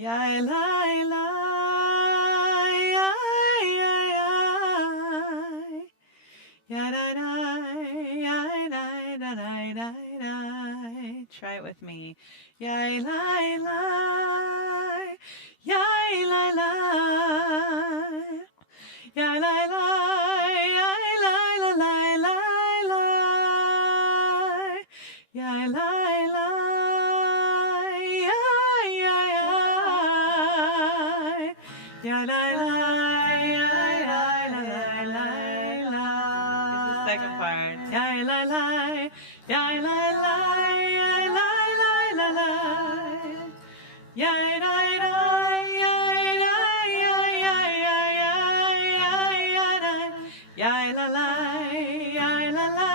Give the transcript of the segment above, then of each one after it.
Yai lai lai, yai yai yai, yai dai dai, yai dai dai dai dai. Try it with me. Yai lai lai, yai lai lai, yai lai lai, yai lai lai lai lai lai, yai lai lai. Ya la la, ya la la la la. Here's the second part. Ya la la, ya la la, ya la la la la. Ya la la, ya la ya ya ya ya ya ya la. Ya la la, ya la la,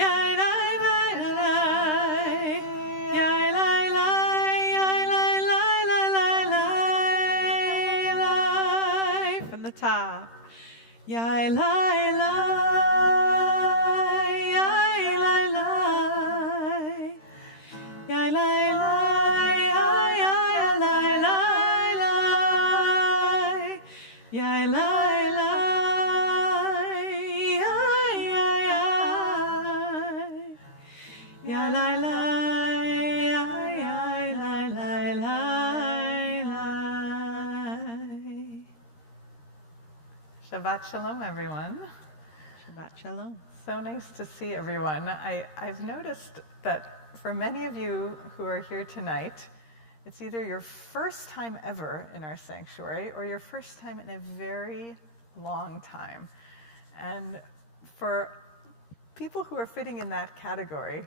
ya la la la la. Ya la la, ya la la la la la. From the top. Yai lai lai, yai lai lai, yai lai lai, yai lai lai lai, yai lai lai, yai yai yai, yai lai lai, yai lai lai lai. Shabbat Shalom, everyone. Shabbat Shalom. So nice to see everyone. I've noticed that for many of you who are here tonight, it's either your first time ever in our sanctuary or your first time in a very long time. And for people who are fitting in that category,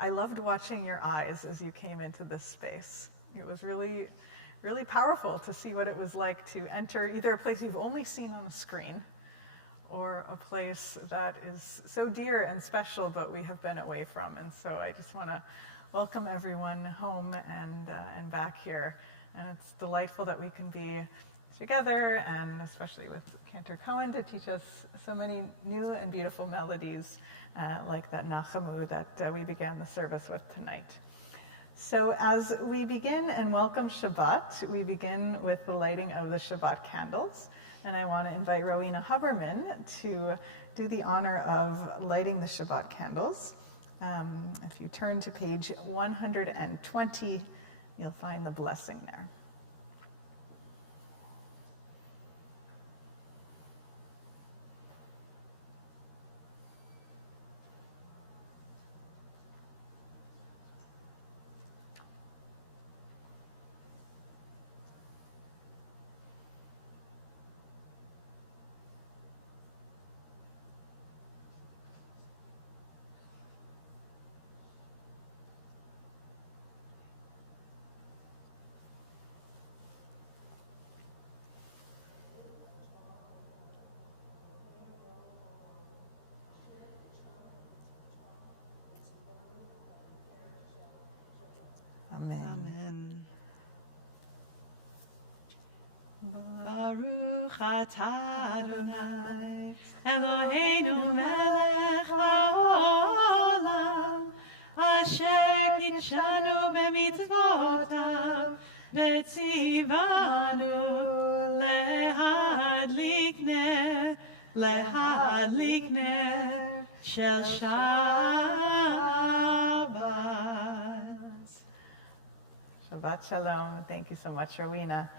I loved watching your eyes as you came into this space. It was really powerful to see what it was like to enter either a place you've only seen on a screen or a place that is so dear and special but we have been away from. And so I just want to welcome everyone home and back here. And it's delightful that we can be together, and especially with Cantor Cohen to teach us so many new and beautiful melodies like that Nachamu that we began the service with tonight. So as we begin and welcome Shabbat, we begin with the lighting of the Shabbat candles. And I want to invite Rowena Huberman to do the honor of lighting the Shabbat candles. If you turn to page 120, you'll find the blessing there. Amen. Amen. Baruch atah Adonai, Eloheinu melech haolam, asher kidshanu b'mitzvotav, v'tzivanu lehadlik ner shel Shabbat. Shabbat Shalom. Thank you so much, Rowena.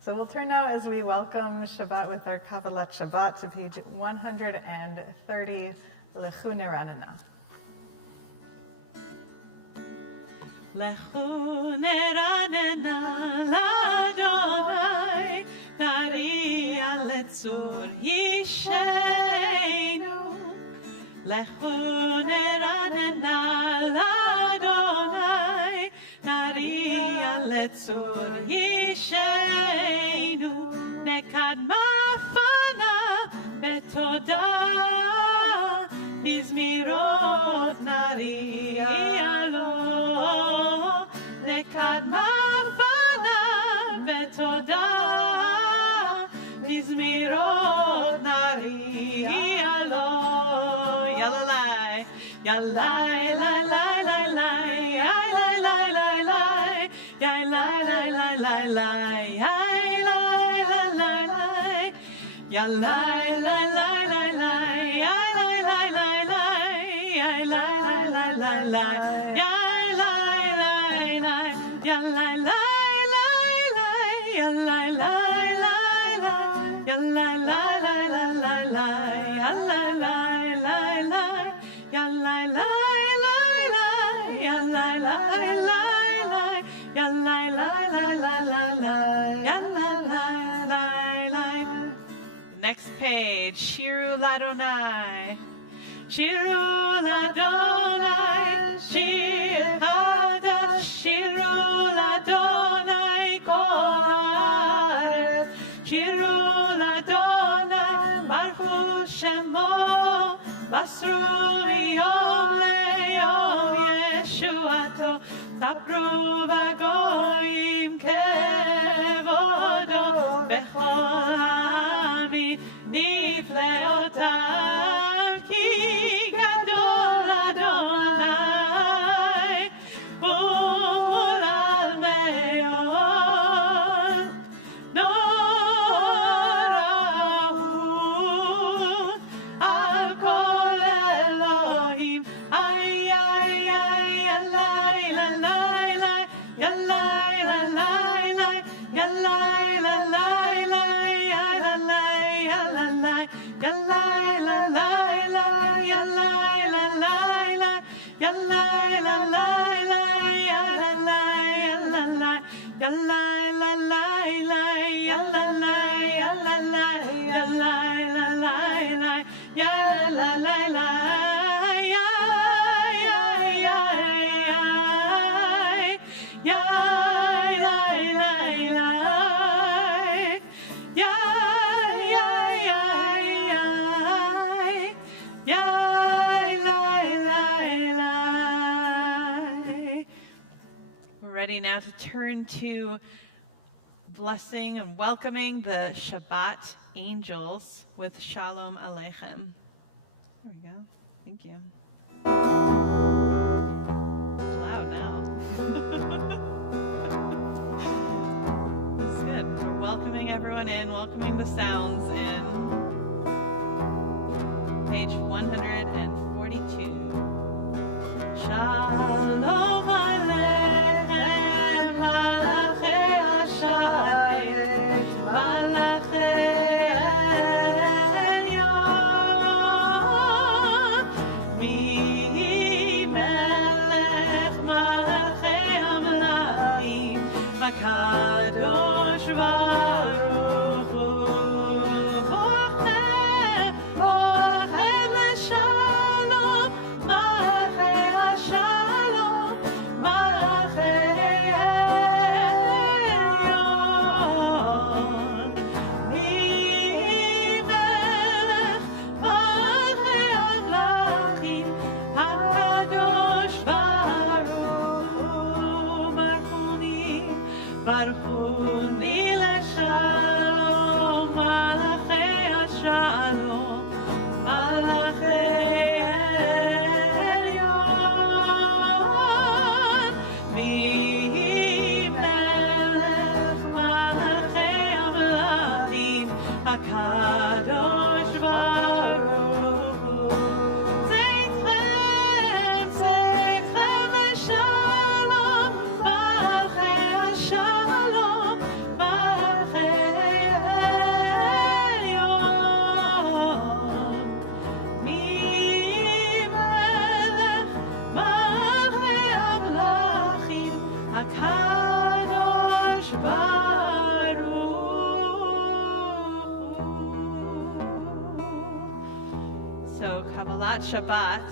So we'll turn now as we welcome Shabbat with our Kabbalat Shabbat to page 130, Lechu Neranana. Lechu neranena l'Adonai, nariya letzur yisheinu. Lechu neranena l'Adonai, nariya letzur yisheinu. Nekad mafana betoda, bizmirot nariya lo. Nekad mafana betoda, bizmirot nariya lo. Yalalai, yalalai, lai lai lai lai, lai lai lai lai lai, lai lai lai lai. Next page, Shiru Ladonai. Shiru Ladonai, Shir Hadash, Shiru Ladonai, Kol Haaretz. Shiru Ladonai, Baruch Shemo, Basru Miyom Leyom Yeshuato, Sapru Vagoyim Kevodo, Bechol Ha'amid Nifleotav. Ready now to turn to blessing and welcoming the Shabbat angels with Shalom Aleichem. There we go. Thank you. It's loud now. That's good. We're welcoming everyone in, welcoming the sounds in. Page 142. Shalom Aleichem, Malachei Hashem, Malachei Elyon, Melech Malachei Amlachim, HaKadosh Baruch Hu, Bochem, Bochem L'Shalom, Malachei Hashalom, Malachei Elyon, Melech Malachei Amlachim, HaKadosh Baruch Hu, Baruchuni L'Shalom, Malachei Hashalom, Malachei Elyon, Melech Malachei Amlachim, HaKadosh Baruch Hu. Tzedchem, Tzedchem L'Shalom, Malachei Hashalom, Malachei Elyon, Melech Malachei Amlachim, HaKadosh Baruch Hu. So Kabbalat Shabbat,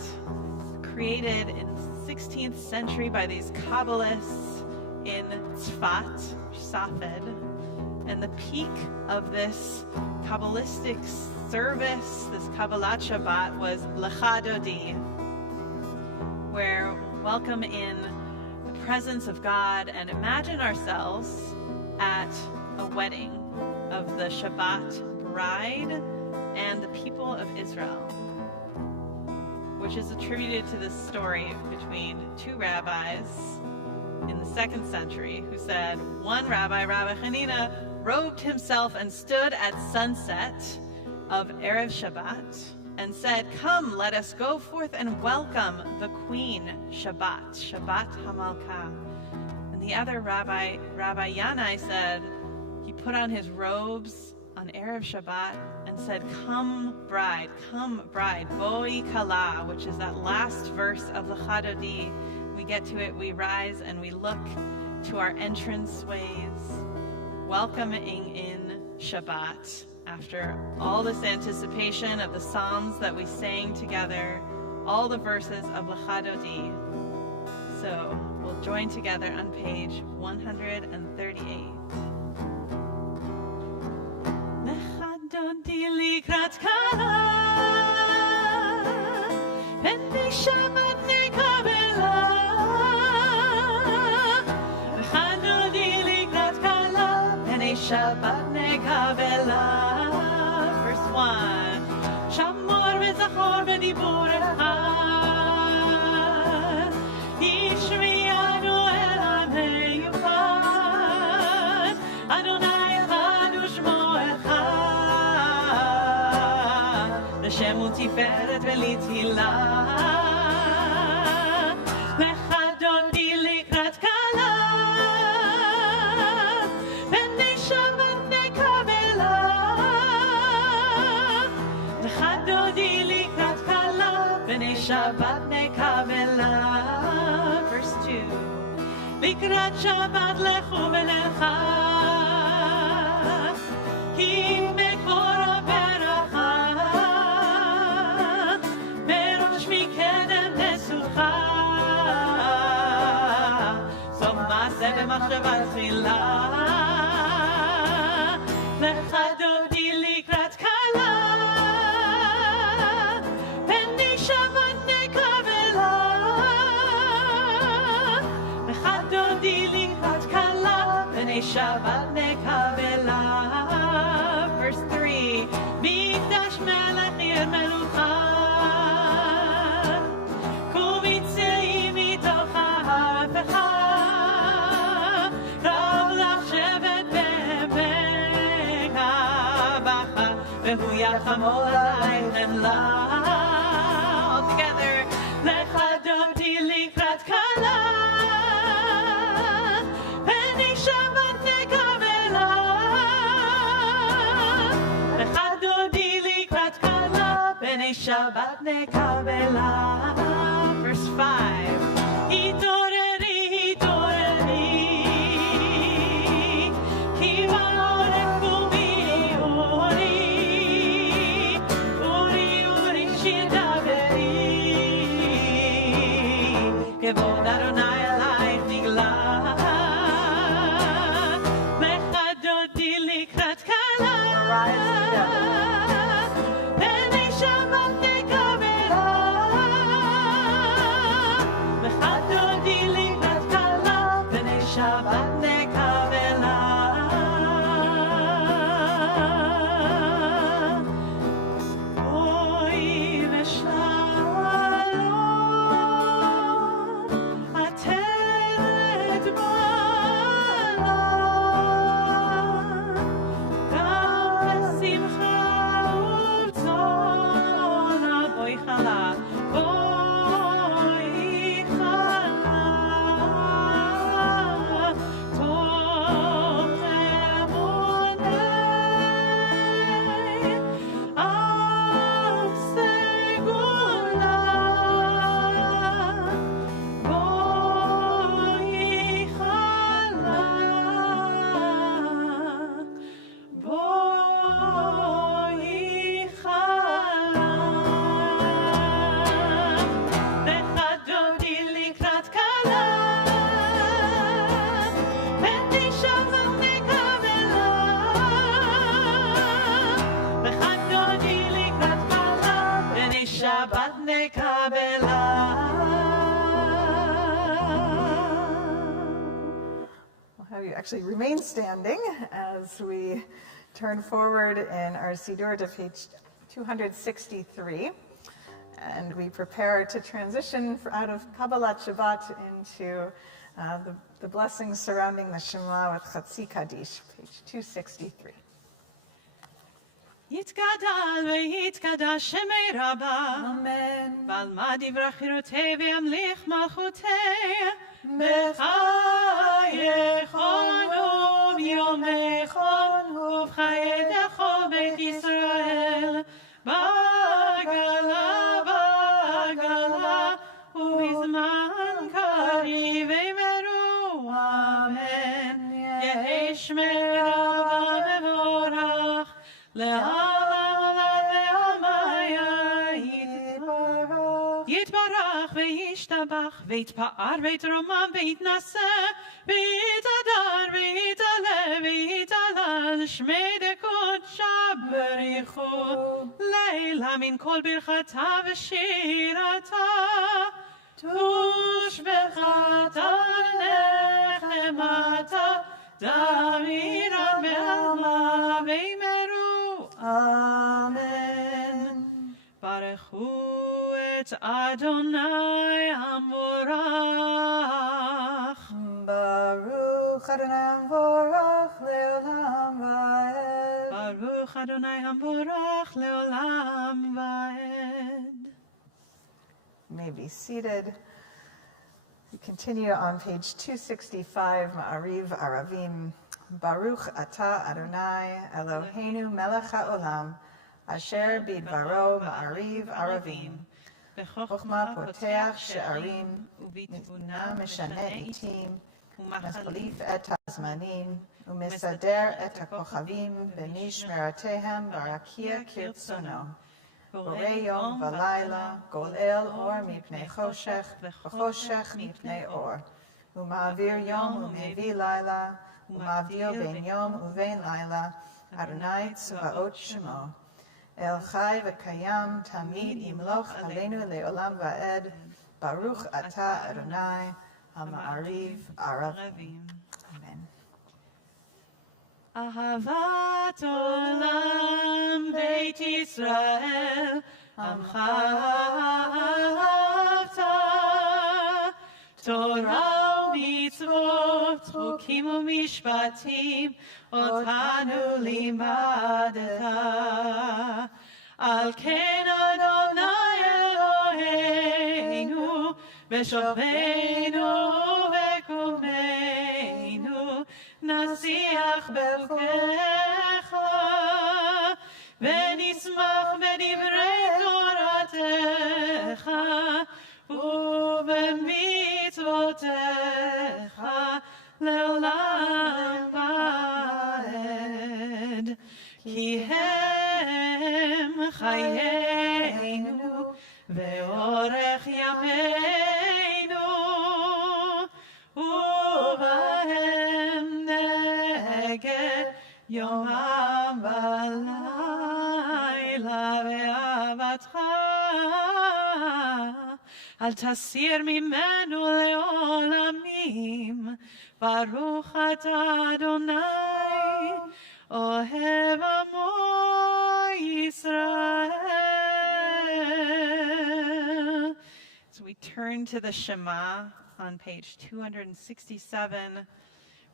created in the 16th century by these Kabbalists in Tzfat, Safed, and the peak of this Kabbalistic service, this Kabbalat Shabbat, was Lecha Dodi, where welcome in the presence of God and imagine ourselves at a wedding of the Shabbat bride and the people of Israel, which is attributed to this story between two rabbis in the 2nd century, who said, one rabbi, Rabbi Hanina, robed himself and stood at sunset of Erev Shabbat and said, come, let us go forth and welcome the Queen Shabbat, Shabbat HaMalkah. And the other rabbi, Rabbi Yanai, said, he put on his robes on Erev Shabbat and said, come bride, boi kala, which is that last verse of Lecha Dodi. We get to it, we rise and we look to our entrance ways, welcoming in Shabbat after all this anticipation of the Psalms that we sang together, all the verses of Lecha Dodi. So we'll join together on page 138. Dodi likrat kala, benediction Shabbat nekabela. Lecha Dodi likrat kala, benediction Shabbat nekabela. Verse 1. Shamor v'zachor v'dibur echad, yishmi'anu el ha'meyuchad, Adonai echad u'shmo echad. L'Shem u'tiferet v'lithilah. Lecha Dodi likrat kala, benediction Shabbat nekabela. Lecha Dodi likrat kala, benediction Shabbat nekabela. Verse 2. Likrat Shabbat lechu v'lecha, ki mekor ha'beracha, merosh mikedem nesucha, sof ma'aseh b'machshava tchila. Lecha Dodi likrat kala, benediction Shabbat nekabela. Lecha Dodi likrat kala, benediction Shabbat nekabela. Verse 3. Mikdash melech ir melucha, kumitzei mitoch ha'afecha, rav lach shevet be'emeka bacha, vehu yachamol aleichem la. All together. Lecha Dodi likrat kala, benediction Shabbat nekabela. Lecha Dodi likrat kala, benediction Shabbat nekabela. Verse 5. Hitoreri, hitoreri, ki ba'orech umi uri, uri, uri, shidaveri, kevod Adonai alaich nigla. Lecha Dodi likrat kala, benediction Shabbat nekabela. Lecha Dodi likrat kala, benediction Shabbat nekabela. Oy v'shalom, atet bala, gam v'simcha u'tzona, boi chala, boi chala, tov emunei, al segula, boi chala, boi chala. Lecha Dodi likrat kala, benediction Shabbat nekabela. Lecha Dodi likrat kala, benediction Shabbat nekabela. We'll have you actually remain standing as we turn forward in our Siddur to page 263. and we prepare to transition out of Kabbalat Shabbat into the blessings surrounding the Shema with Chatzi Kaddish, page 263. יתגדל ויתקדש שמי רבה, Amen. ועלמד יברכירותי וימליך מלכותי, בחייכון וביומכון ובחיי דכל בית ישראל, בעגלה בעגלה ובזמן קריב אמרו אמן. יהי שמי רבה מבורך לעולם ועולמי יתברך וישתבח ויתפאר ויתרומם ויתנשא ויתהדר ויתעלה ויתהלל שמי דקודשא בריחו לילה מן כל ברכתה ושירתה תושבחתה נחמתה דמירה בעלמה ואמרו Amen. ברכו את אדוני המבורך. Baruch Adonai Amvorach Leolam Vaed. ברוך אדוני המבורך לעולם ועד. You may be seated. We continue on page 265, Ma'ariv Aravim. Baruch Ata Adonai Eloheinu Melech HaOlam, Asher Bidbaro Ma'ariv Aravim. Chochma Poteach She'arim, Bitbuna Meshane Itim, U'machalif et HaZmanim, U'mesader et HaKochavim, B'mishmeratehem Barakia Kirtzono. בורא יום ולילה, גולל אור מפני חושך, וחושך מפני אור. הוא מעביר יום ומביא לילה, הוא מבדיל בין יום ובין לילה, אדוני צבאות שמו. אל חי וקיים תמיד ימלוך עלינו לעולם ועד, ברוך אתה אדוני, המעריב ערבים. אמן. אהבת עולם בית ישראל, עמך אהבת, תורה ומצוות, חוקים ומשפטים, אותנו לימדת. על כן אדוני אלוהינו, בשוכבנו ובקומנו, נשיח בחוקיך, ונשמח בדברי תורתך, ובמצוותיך לעולם ועד. כי הם חיינו ואורך ימינו, ובהם נגד יומם ולילה ואהבתך. אל תסיר ממנו לעולמים, ברוך אתה אדוני, אוהב עמו ישראל. So we turn to the Shema on page 267.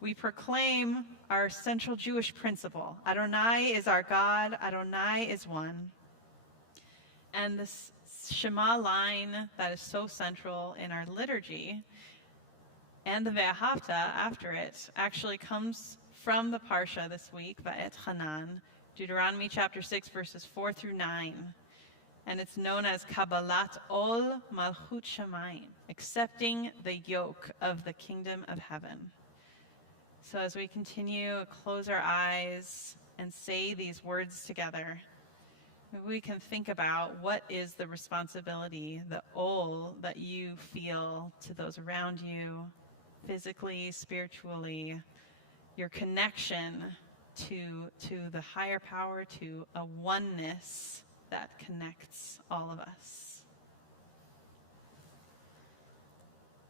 We proclaim our central Jewish principle. Adonai is our God, Adonai is one. And this Shema line that is so central in our liturgy, and the Ve'ahavta after it, actually comes from the Parsha this week, Va'et Hanan, Deuteronomy chapter 6, verses 4 through 9. And it's known as Kabbalat Ol Malchut Shamayim, accepting the yoke of the kingdom of heaven. So as we continue, close our eyes and say these words together, maybe we can think about what is the responsibility, the ol that you feel to those around you, physically, spiritually, your connection to the higher power, to a oneness that connects all of us.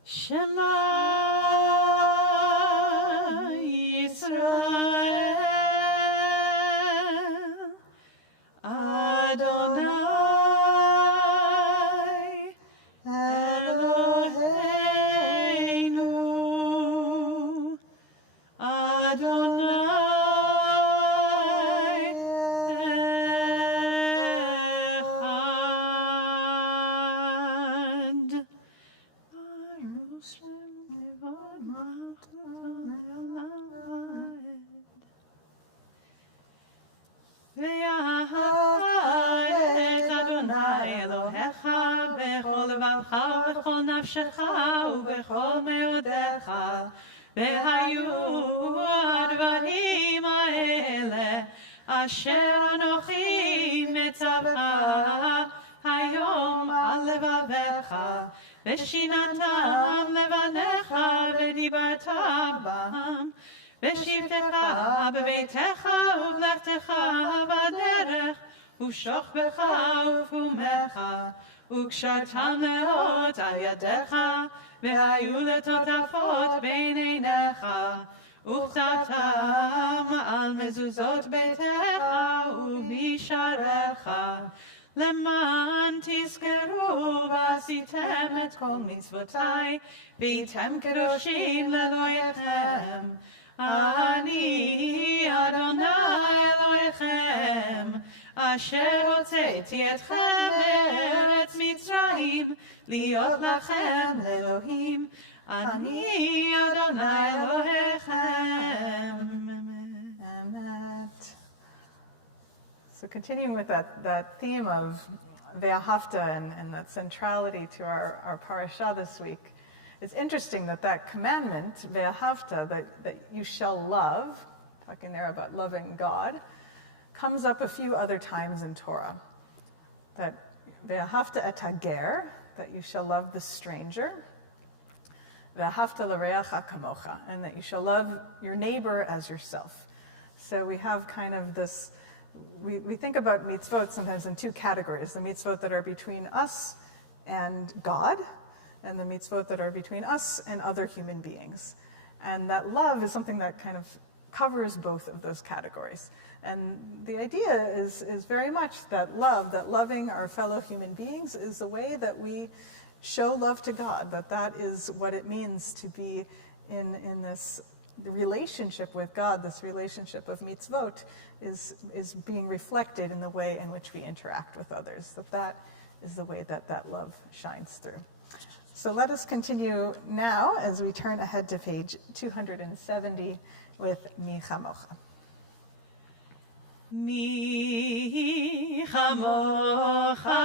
Shema Yisrael, Adonai ואהבת אדוני אלוהיך בכל לבבך ובכל נפשך ובכל מאודיך. והיו הדברים האלה אשר אנוכי מצווה היום על לבביך, ושיננתם לבניך ודיברת בם, בשבתך בביתך ובלכתך בדרך, ושוכבך ופומך, וקשרתם לאות על ידיך, והיו לטוטפות בין עיניך, וכתבתם על מזוזות ביתך ובשעריך, למען תזכרו ועשיתם את כל מצוותיי, והייתם קדושים לאלוהיכם. אני אדוני אלוהיכם, אשר הוצאתי אתכם מארץ מצרים, להיות לכם לאלוהים. אני אדוני אלוהיכם. Amen. So continuing with that theme of Ve'ahavta and that centrality to our parasha this week, it's interesting that commandment, Ve'ahavta, that you shall love, talking there about loving God, comes up a few other times in Torah. That Ve'ahavta et hager, that you shall love the stranger, Ve'ahavta l'reacha kamocha, and that you shall love your neighbor as yourself. So we have kind of this, we think about mitzvot sometimes in two categories, the mitzvot that are between us and God, and the mitzvot that are between us and other human beings. And that love is something that kind of covers both of those categories. And the idea is very much that loving our fellow human beings is the way that we show love to God, that is what it means to be in this relationship with God. This relationship of mitzvot is being reflected in the way in which we interact with others, that is the way that love shines through. So let us continue now as we turn ahead to page 270 with Mi Chamocha. Mi chamocha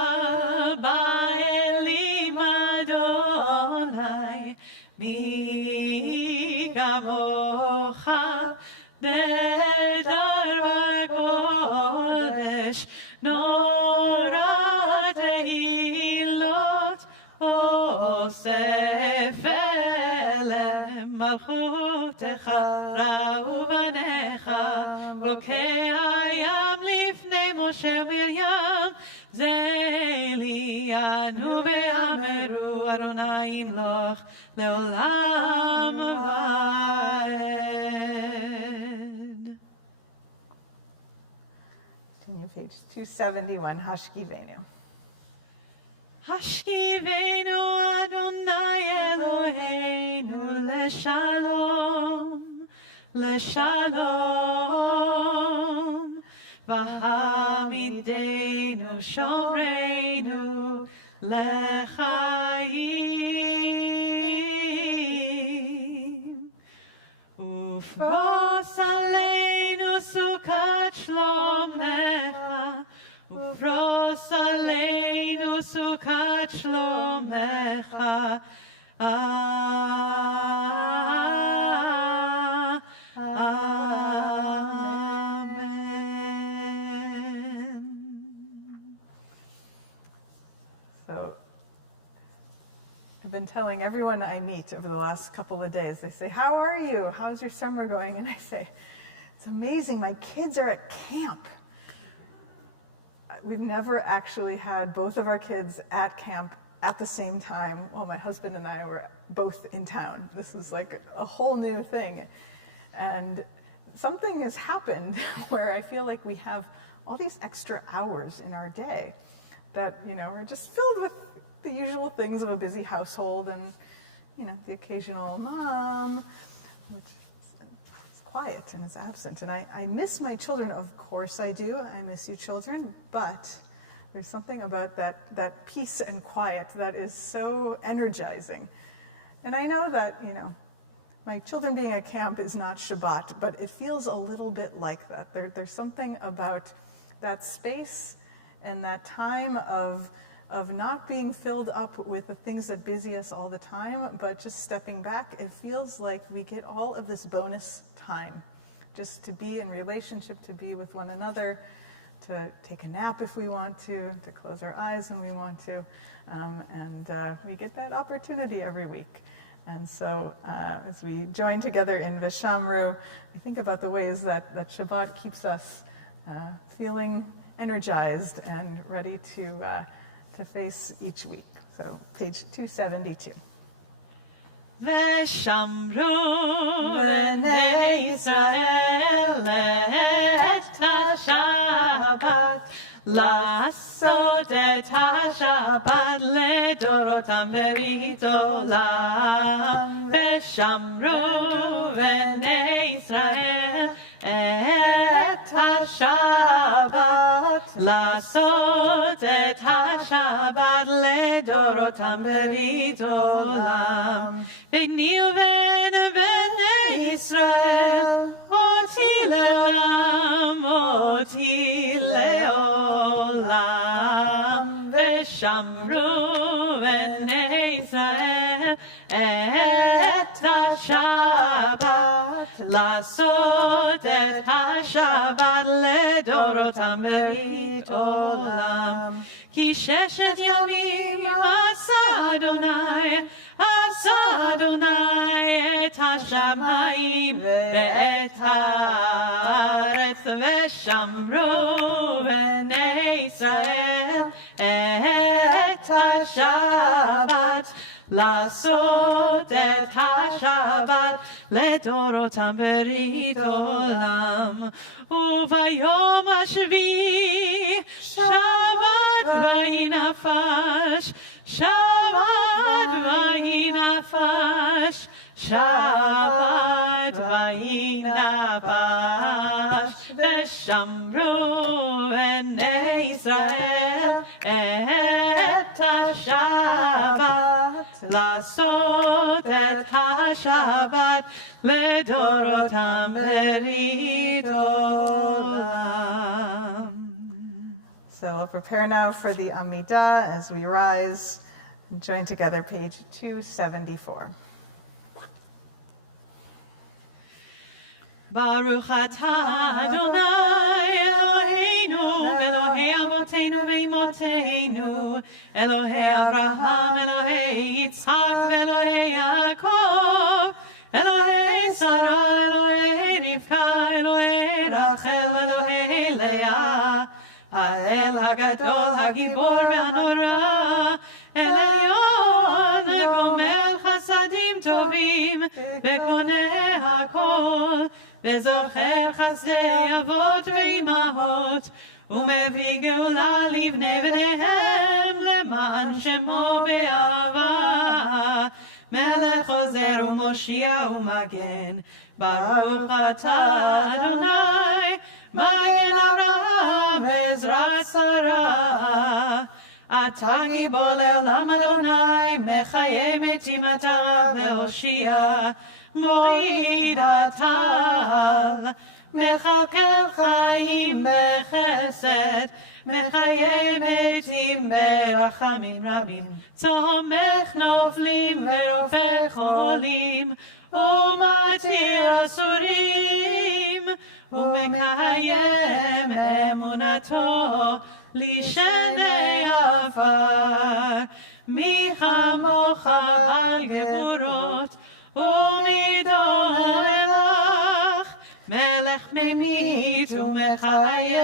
ba'elim Adonai, mi chamocha bedar v'kodesh, nora tehilot osef elem malchutecha ra'u banecha bokeh hayam lifnei Moshe Miriam zelianu ve'ameru Adonai imloch leolam va'ed. Continue page 271, Hashkivenu. Hashkivenu Adonai Eloheinu leshalom, leshalom. V'hamidenu shomreinu lechaim. Ufros aleinu sukat shlomecha, ufros aleinu sukat shlomecha. Amen. So I've been telling everyone I meet over the last couple of days, they say, how are you? How's your summer going? And I say, it's amazing. My kids are at camp. We've never actually had both of our kids at camp at the same time while my husband and I were both in town. This is like a whole new thing. And something has happened where I feel like we have all these extra hours in our day that, we're just filled with the usual things of a busy household and, the occasional mom, which is quiet and is absent. And I miss my children, of course I do. I miss you children, but there's something about that peace and quiet that is so energizing. And I know that, my children being at camp is not Shabbat, but it feels a little bit like that. There's something about that space and that time of not being filled up with the things that busy us all the time, but just stepping back. It feels like we get all of this bonus time just to be in relationship, to be with one another, to take a nap if we want to close our eyes when we want to. And we get that opportunity every week. And so as we join together in Vishamru, I think about the ways that Shabbat keeps us feeling energized and ready to face each week. So page 272. ושמרו בני ישראל את השבת, לעשות את השבת לדורותם ברית עולם. ושמרו בני ישראל את השבת, לעשות את השבת לדורותם ברית עולם. ביני ובין בני ישראל אותי לעולם, אותי לעולם. ושמרו בני ישראל את השבת, לעשות את השבת לדורותם ברית עולם. כי 6 ימים עשה אדוני את השמיים ואת הארץ, ושמרו בני ישראל את השבת, לעשות את השבת לדורותם ברית עולם. וביום השביעי שבת ויהי נפש, שבת ויהי נפש, שבת ויהי נפש. ושמרו בני ישראל את השבת, לעשות את השבת לדורותם ברית עולם. So we'll prepare now for the Amidah as we rise and join together page 274. Baruch atah Adonai Eloheinu, Elohei Avotenu ve'imotenu, Elohei Abraham, Elohei Yitzhak, Elohei Yaakov, Elohei Sarah, Elohei Rivka, Elohei Rachel, Elohei Leah, האל הגדול, הגיבור והנורא, אל עליון, גומל חסדים טובים, וקונה הכל, וזוכר חסדי אבות ואימהות, ומביא גאולה לבני בניהם, למען שמו באהבה. מלך עוזר ומושיע ומגן, ברוך אתה אדוני, מגן אברהם ועזרת שרה. אתה גיבור לעולם אדוני, מחיה מתים אתה והושיע, מוריד הטל, מכלכל חיים בחסד, מחיה מתים ברחמים רבים, צומח נופלים ורופא חולים, ומתיר אסורים, ומקיים אמונתו לשני עפר. מי כמוך בעל גבורות ומדולך, מלך ממית ומחיה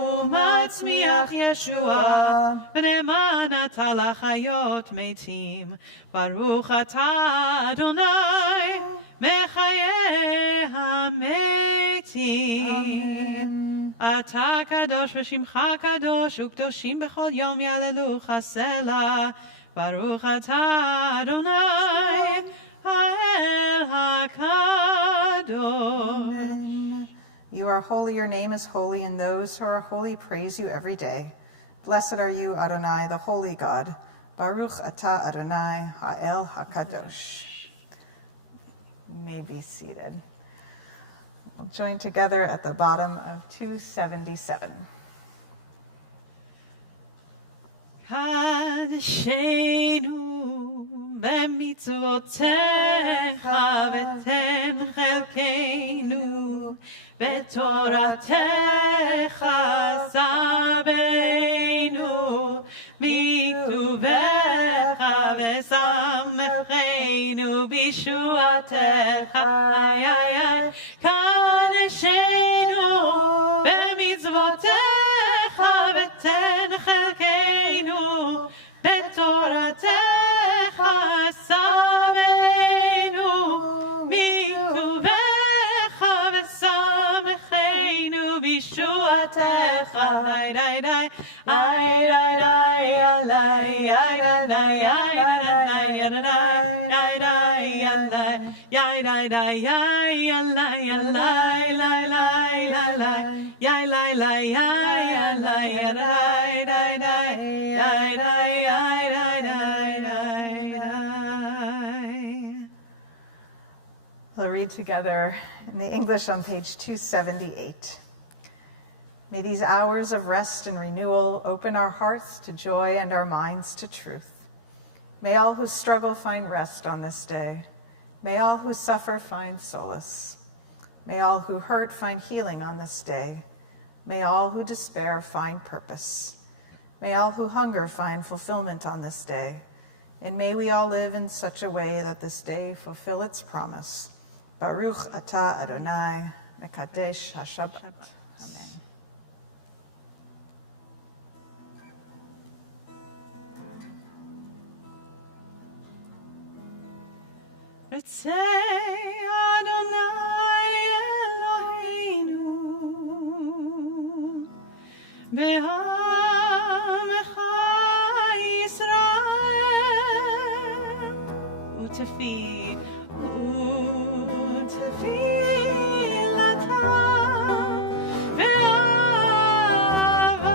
ומצמיח ישועה, ונאמן אתה לחיות מתים. ברוך אתה אדוני מחיי המתים. אתה קדוש ושמך קדוש, וקדושים בכל יום יעללוך סלע. ברוך אתה אדוני האל הקדוש. You are holy, your name is holy, and those who are holy praise you every day. Blessed are you, Adonai, the holy God, Baruch atah Adonai ha'el hakadosh. You may be seated. We'll join together at the bottom of 277. Kaddishenu b'mitzvotecha v'ten chelkeinu v'toratecha sabeinu miktuvecha v'samecheinu b'shuatecha Kaddishenu b'mitzvotecha v'ten chelkeinu b'toratecha sabeinu miktuvecha v'samecheinu b'shuatecha We'll read together in the English on page 278. May these hours of rest and renewal open our hearts to joy and our minds to truth. May all who struggle find rest on this day. May all who suffer find solace. May all who hurt find healing on this day. May all who despair find purpose. May all who hunger find fulfillment on this day. And may we all live in such a way that this day fulfill its promise. Baruch atah Adonai, Kaddish Shabbat. Amen. Ritzei Adonai Eloheinu Be'amecha Yisrael Utefilata Be'ava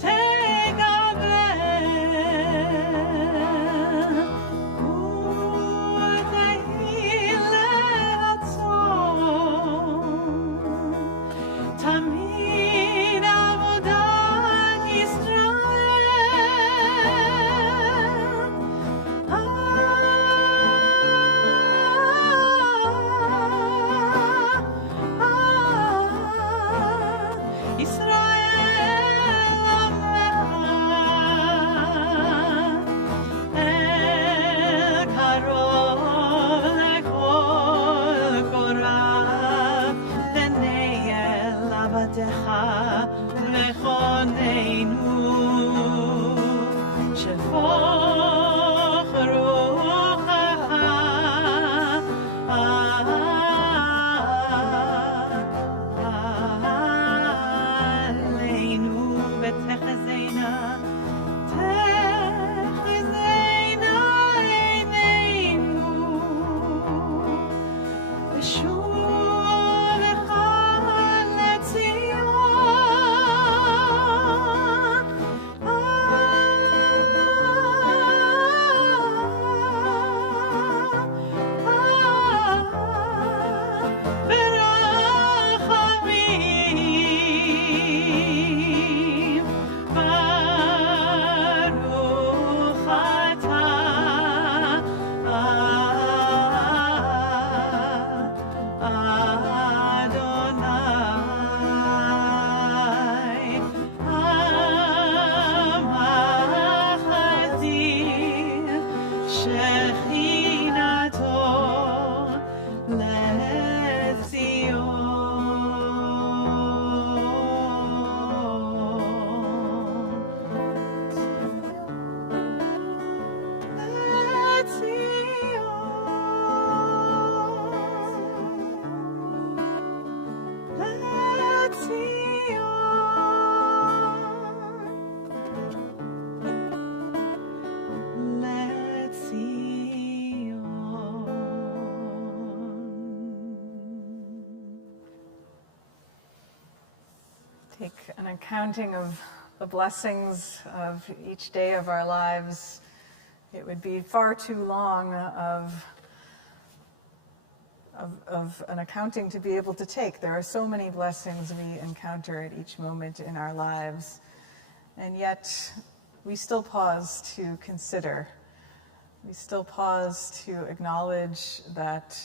Tegableh Tamid avodat Take an accounting of the blessings of each day of our lives, it would be far too long of an accounting to be able to take. There are so many blessings we encounter at each moment in our lives, and yet we still pause to consider. We still pause to acknowledge that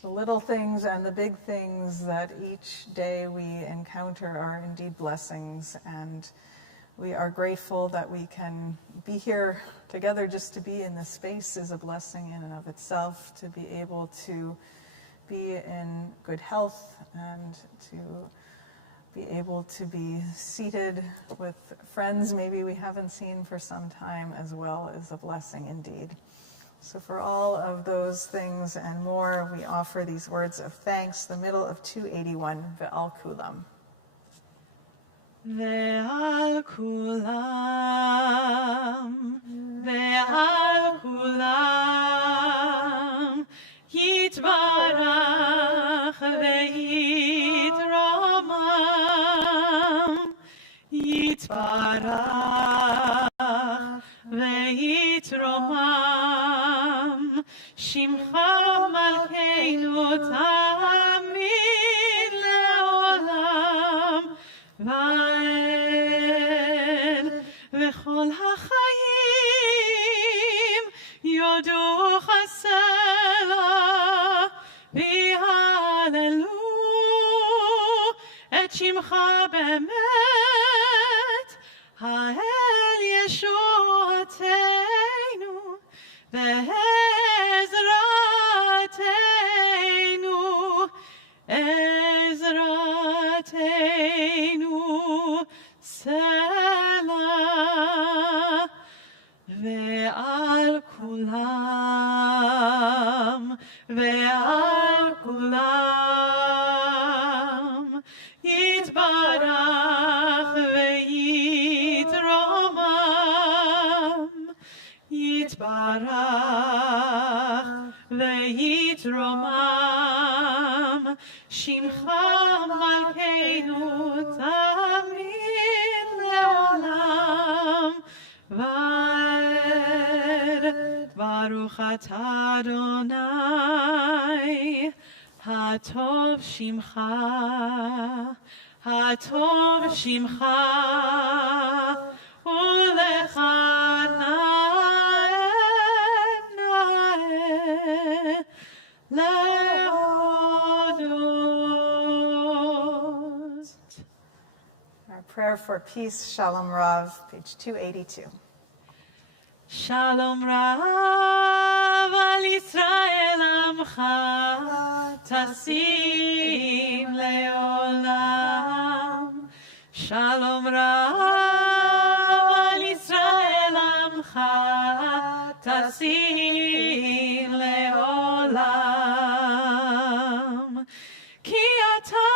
the little things and the big things that each day we encounter are indeed blessings, and we are grateful that we can be here together. Just to be in this space is a blessing in and of itself, to be able to be in good health and to be able to be seated with friends maybe we haven't seen for some time as well is a blessing indeed. So for all of those things and more, we offer these words of thanks, the middle of 281, Ve'al Kulam. Ve'al Kulam, Ve'al Kulam, Yitbarach ve'yitromam, Yitbarach ve'yitromam, Shimcha Malkeinu Tamid Le'olam Va'ed, V'chol ha'chayim Yodu Chasela V'Hallelu Et Shimcha Be'emet Ha'el Yeshuateinu Ve'ezrateinu Ezrateinu Selah Ve'al Kulam Ve'al Kulam Yitbarach ve'yitromam Yitbarach ve'yitromam Shimcha Malkeinu Tamid Le'olam Va'ed, Baruch atah Adonai Hatov Shimcha Hatov Shimcha Ulecha Na'eh Le'odot. Our prayer for peace, Shalom Rav, page 282. Shalom Rav al Yisrael Amcha Tasim Le'olam. Shalom Rav al Yisrael Amcha Tasim Le'olam. Ki ata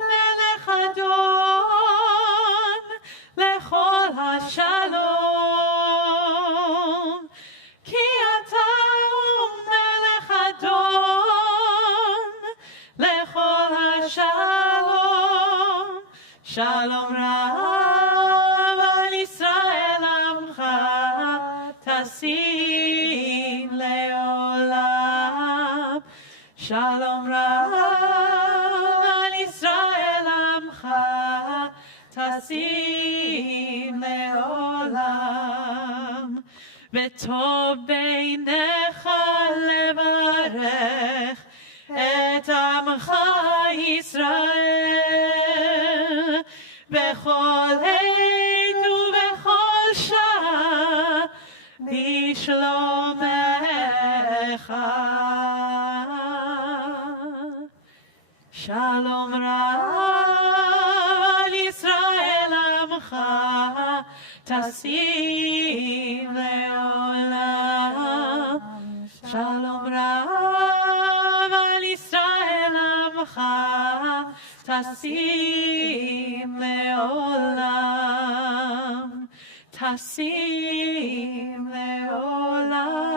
melech Adon lechol hashalom. Ki ata melech Adon lechol hashalom. Shalom Rav al Yisrael Amcha Tasim Le'olam. Shalom Rav al Yisrael Amcha Tasim Le'olam. V'tov beinecha levarech et Amcha Yisrael bechol עת ובכל שעה בשלומך. Shalom Rav al Yisrael Amcha Tasim Le'olam. Shalom Rav al Yisrael Amcha Tasim Le'olam. Tasim Le'olam.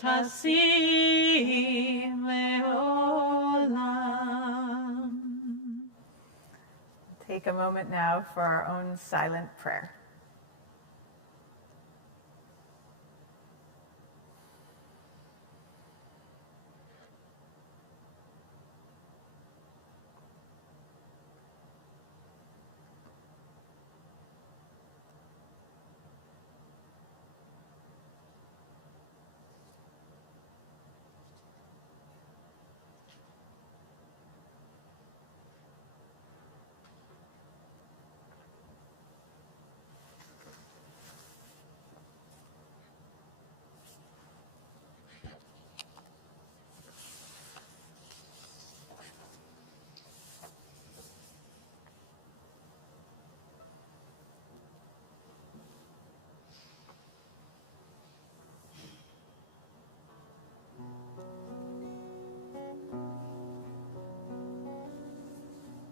Tasim Le'olam. take a moment now for our own silent prayer.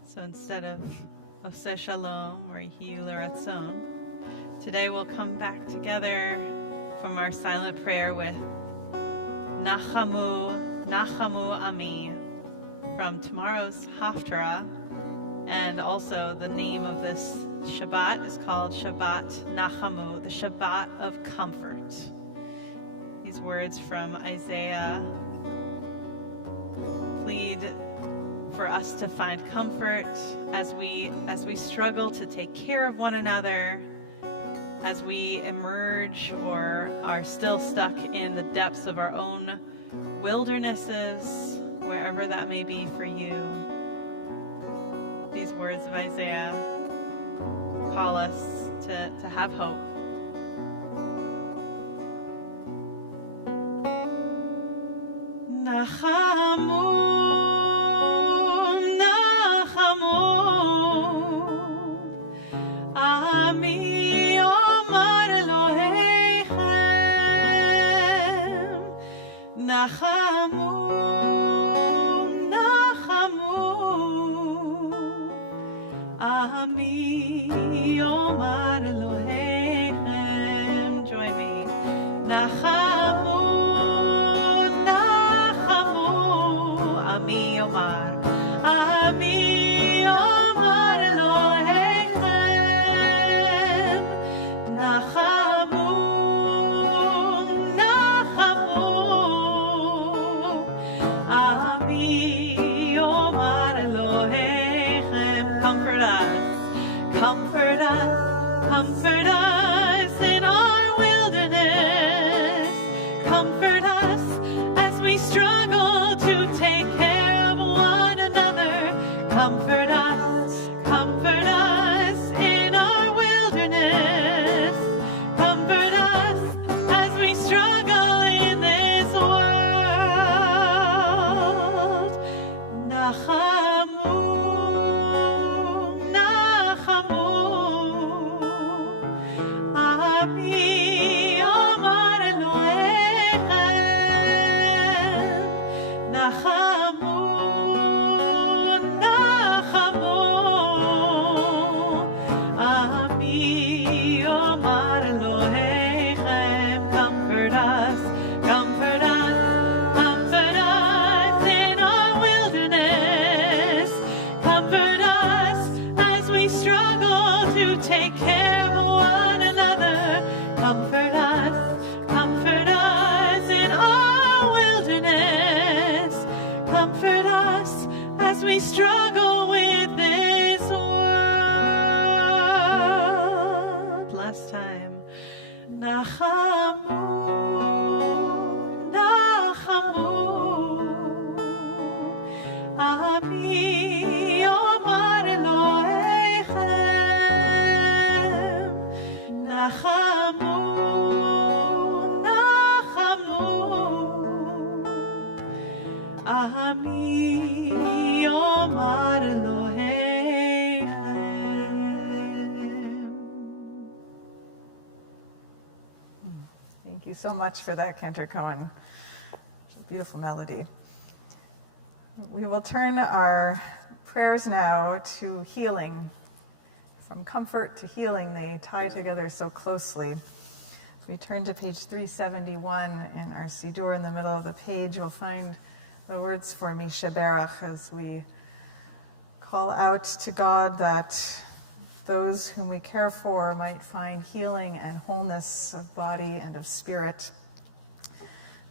So instead of Oseh Shalom or Yehi L'Ratzon, today we'll come back together from our silent prayer with Nachamu, Nachamu Ami from tomorrow's Haftarah. And also the name of this Shabbat is called Shabbat Nachamu, the Shabbat of comfort. These words from Isaiah plead for us to find comfort as we struggle to take care of one another, as we emerge or are still stuck in the depths of our own wildernesses, wherever that may be for you. These words of Isaiah call us to have hope. Nachamu, Nachamu, Ami Omar Elohechem, Nachamu, Nachamu, Ami Omar Elohechem. Join me. Nachamu, Nachamu, Ami Omar, Ami Omar Elohechem. Nachamu, Nachamu, Ami Omar Elohechem. Comfort us, comfort us, comfort us in our wilderness. Comfort us as we struggle to take care of one another. Comfort us in our wilderness. Comfort us as we struggle in this world. Nachamu, Nachamu, Ami Omar Elohechem. Nachamu, Nachamu, Ami Omar Elohechem. Comfort us, comfort us, comfort us in our wilderness. Comfort us as we struggle to take care of one another. Comfort us in our wilderness. Comfort us as we struggle with this world. Last time. Nachamu, Nachamu, Ami Omar Elohechem. Nachamu, Nachamu, Ami Omar Elohechem. Thank you so much for that, Cantor Cohen. It's a beautiful melody. We will turn our prayers now to healing. From comfort to healing, they tie together so closely. If we turn to page 371 in our Siddur, in the middle of the page, you'll find the words for Mishaberach as we call out to God that those whom we care for might find healing and wholeness of body and of spirit.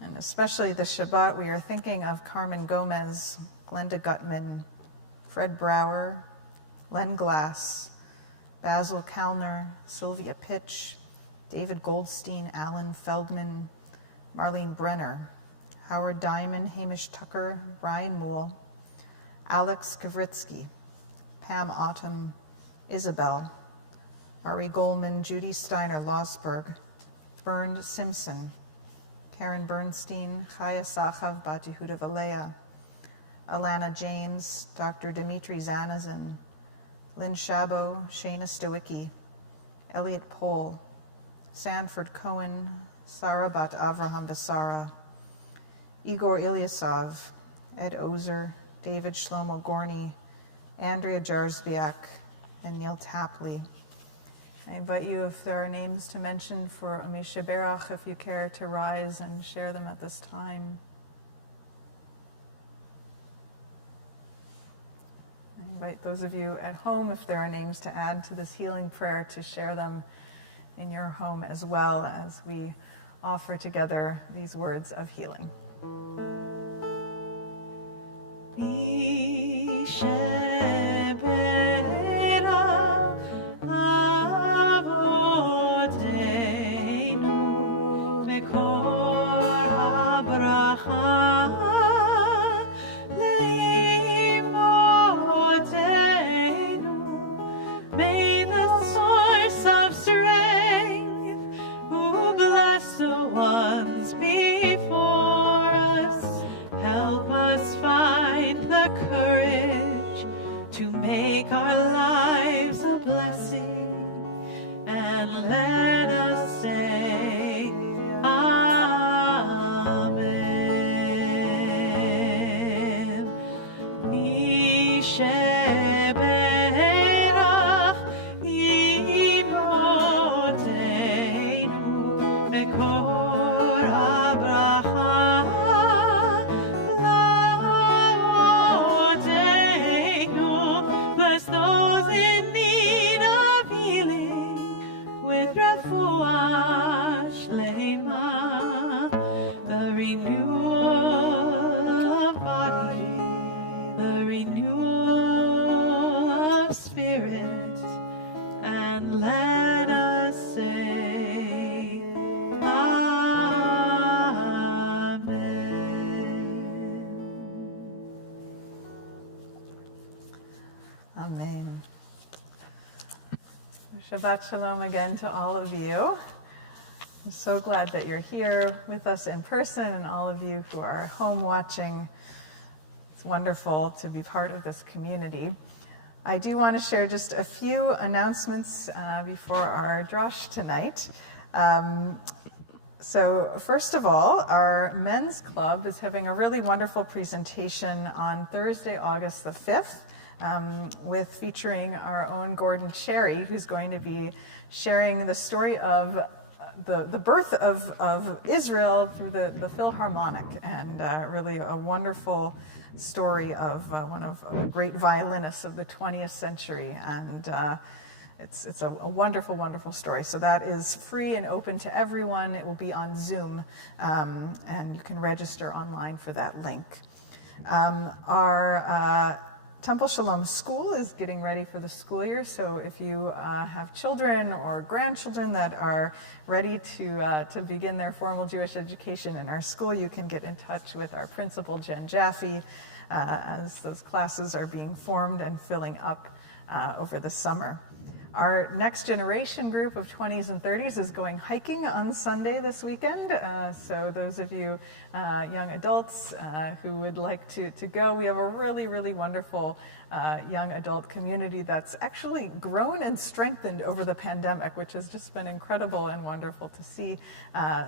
And especially the Shabbat, we are thinking of Carmen Gomez, Glenda Gutman, Fred Brower, Len Glass, Basil Kalner, Sylvia Pitch, David Goldstein, Alan Feldman, Marlene Brenner, Howard Diamond, Hamish Tucker, Brian Moole, Alex Gavritsky, Pam Autumn, Isabel, Ari Goldman, Judy Steiner Losberg, Bernd Simpson, Karen Bernstein, Chaya Sachav, Bat Yehuda Valea, Alana James, Dr. Dimitri Zanazin, Lynn Shabo, Shana Stowicki, Elliot Pohl, Sanford Cohen, Sarah Bat Avraham Basara, Igor Ilyasov, Ed Ozer, David Shlomo Gorny, Andrea Jarzbiak, and Neil Tapley. I invite you, if there are names to mention for Amisha Berach, if you care to rise and share them at this time. I invite those of you at home, if there are names to add to this healing prayer, to share them in your home as well as we offer together these words of healing. Make our lives a blessing, and let us say Amen. Mi sheberach imoteinu mekor habracha. Those in need of healing with refuah shlema, the renewal of body, the renewal of spirit, and let us say Amen. Amen. Shabbat Shalom again to all of you. I'm so glad that you're here with us in person, and all of you who are home watching. It's wonderful to be part of this community. I do want to share just a few announcements before our drosh tonight. So first of all, our men's club is having a really wonderful presentation on Thursday, August the 5th. With featuring our own Gordon Cherry, who's going to be sharing the story of the birth of Israel through the Philharmonic, and really a wonderful story of one of the great violinists of the 20th century, and it's a wonderful, wonderful story. So that is free and open to everyone. It will be on Zoom, and you can register online for that link. Our Temple Shalom School is getting ready for the school year, so if you have children or grandchildren that are ready to begin their formal Jewish education in our school, you can get in touch with our principal, Jen Jaffe, as those classes are being formed and filling up over the summer. Our next generation group of 20s and 30s is going hiking on Sunday this weekend. So those of you young adults who would like to go, we have a really, really wonderful young adult community that's actually grown and strengthened over the pandemic, which has just been incredible and wonderful to see.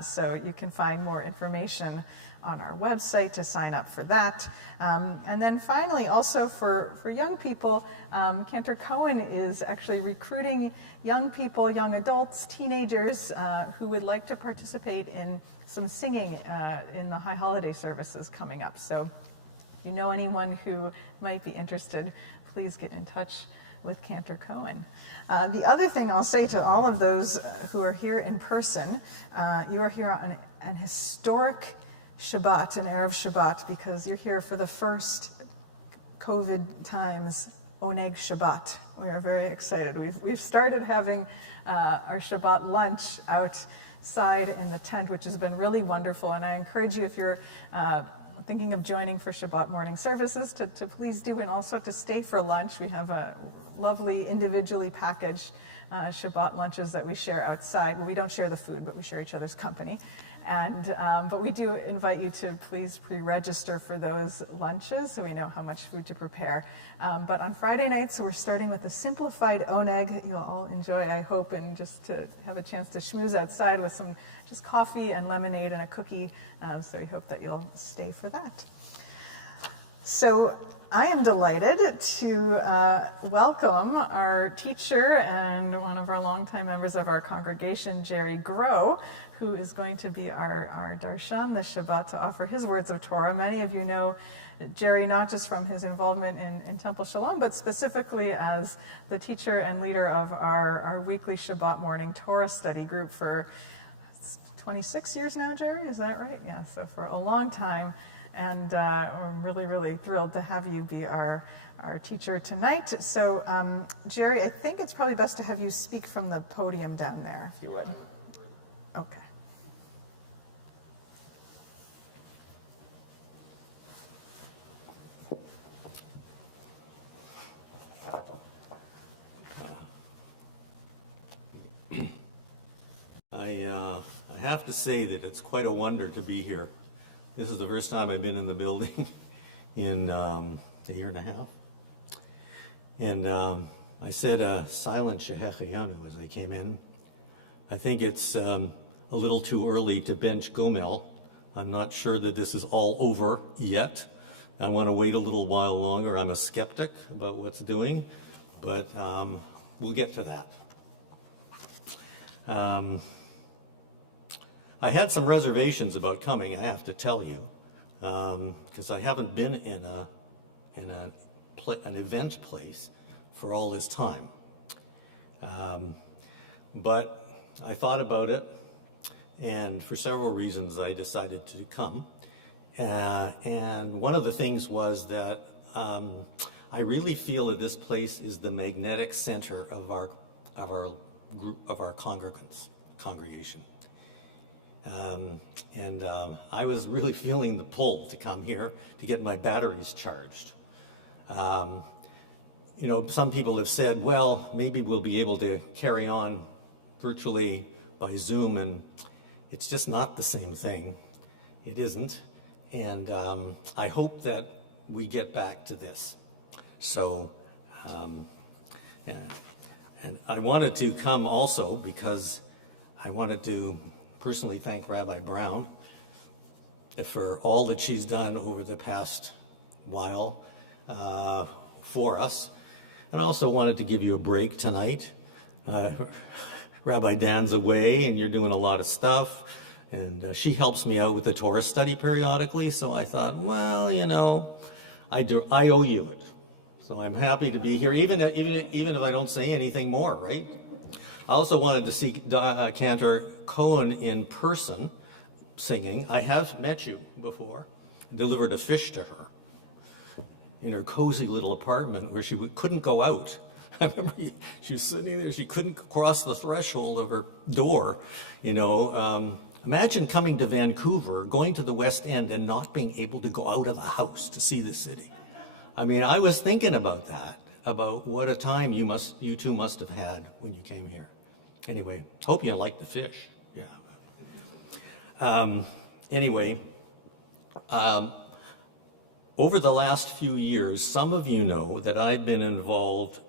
So you can find more information on our website to sign up for that. And then finally, also for young people, Cantor Cohen is actually recruiting young people, young adults, teenagers who would like to participate in some singing in the high holiday services coming up. So if you know anyone who might be interested, please get in touch with Cantor Cohen. The other thing I'll say to all of those who are here in person, you are here on an historic Shabbat, an Erev Shabbat, because you're here for the first COVID times Oneg Shabbat. We are very excited. We've started having our Shabbat lunch outside in the tent, which has been really wonderful. And I encourage you, if you're thinking of joining for Shabbat morning services, to please do, and also to stay for lunch. We have a lovely individually packaged Shabbat lunches that we share outside. Well, we don't share the food, but we share each other's company. And but we do invite you to please pre-register for those lunches so we know how much food to prepare. But on Friday nights, we're starting with a simplified oneg. You'll all enjoy, I hope, and just to have a chance to schmooze outside with some just coffee and lemonade and a cookie. So we hope that you'll stay for that. So I am delighted to welcome our teacher and one of our longtime members of our congregation, Jerry Groh, who is going to be our darshan this Shabbat to offer his words of Torah. Many of you know Jerry not just from his involvement in Temple Sholom, but specifically as the teacher and leader of our weekly Shabbat morning Torah study group for 26 years now, Jerry, is that right? Yeah, so for a long time. And I'm really, really thrilled to have you be our teacher tonight. So, Jerry, I think it's probably best to have you speak from the podium down there, if you would. Okay. I have to say that it's quite a wonder to be here. This is the first time I've been in the building in a year and a half. And I said a silent Shehecheyanu as I came in. I think it's a little too early to bench Gomel. I'm not sure that this is all over yet. I want to wait a little while longer. I'm a skeptic about what's doing, but we'll get to that. I had some reservations about coming, I have to tell you, because I haven't been in an event place for all this time. But I thought about it, and for several reasons I decided to come. And one of the things was that I really feel that this place is the magnetic center of our group, of our congregation. I was really feeling the pull to come here to get my batteries charged. You know, some people have said, well, maybe we'll be able to carry on virtually by Zoom, and it's just not the same thing. It isn't. And I hope that we get back to this. So, and I wanted to come also because I wanted to personally thank Rabbi Brown for all that she's done over the past while for us. And I also wanted to give you a break tonight. Rabbi Dan's away and you're doing a lot of stuff. And she helps me out with the Torah study periodically. So I thought, well, you know, I owe you it. So I'm happy to be here, even if I don't say anything more, right? I also wanted to see Cantor Cohen in person singing. I have met you before. Delivered a fish to her in her cozy little apartment where she couldn't go out. I remember she was sitting there. She couldn't cross the threshold of her door. You know, imagine coming to Vancouver, going to the West End, and not being able to go out of the house to see the city. I mean, I was thinking about that, about what a time you two must have had when you came here. Anyway, hope you like the fish. Yeah. Anyway, over the last few years, some of you know that I've been involved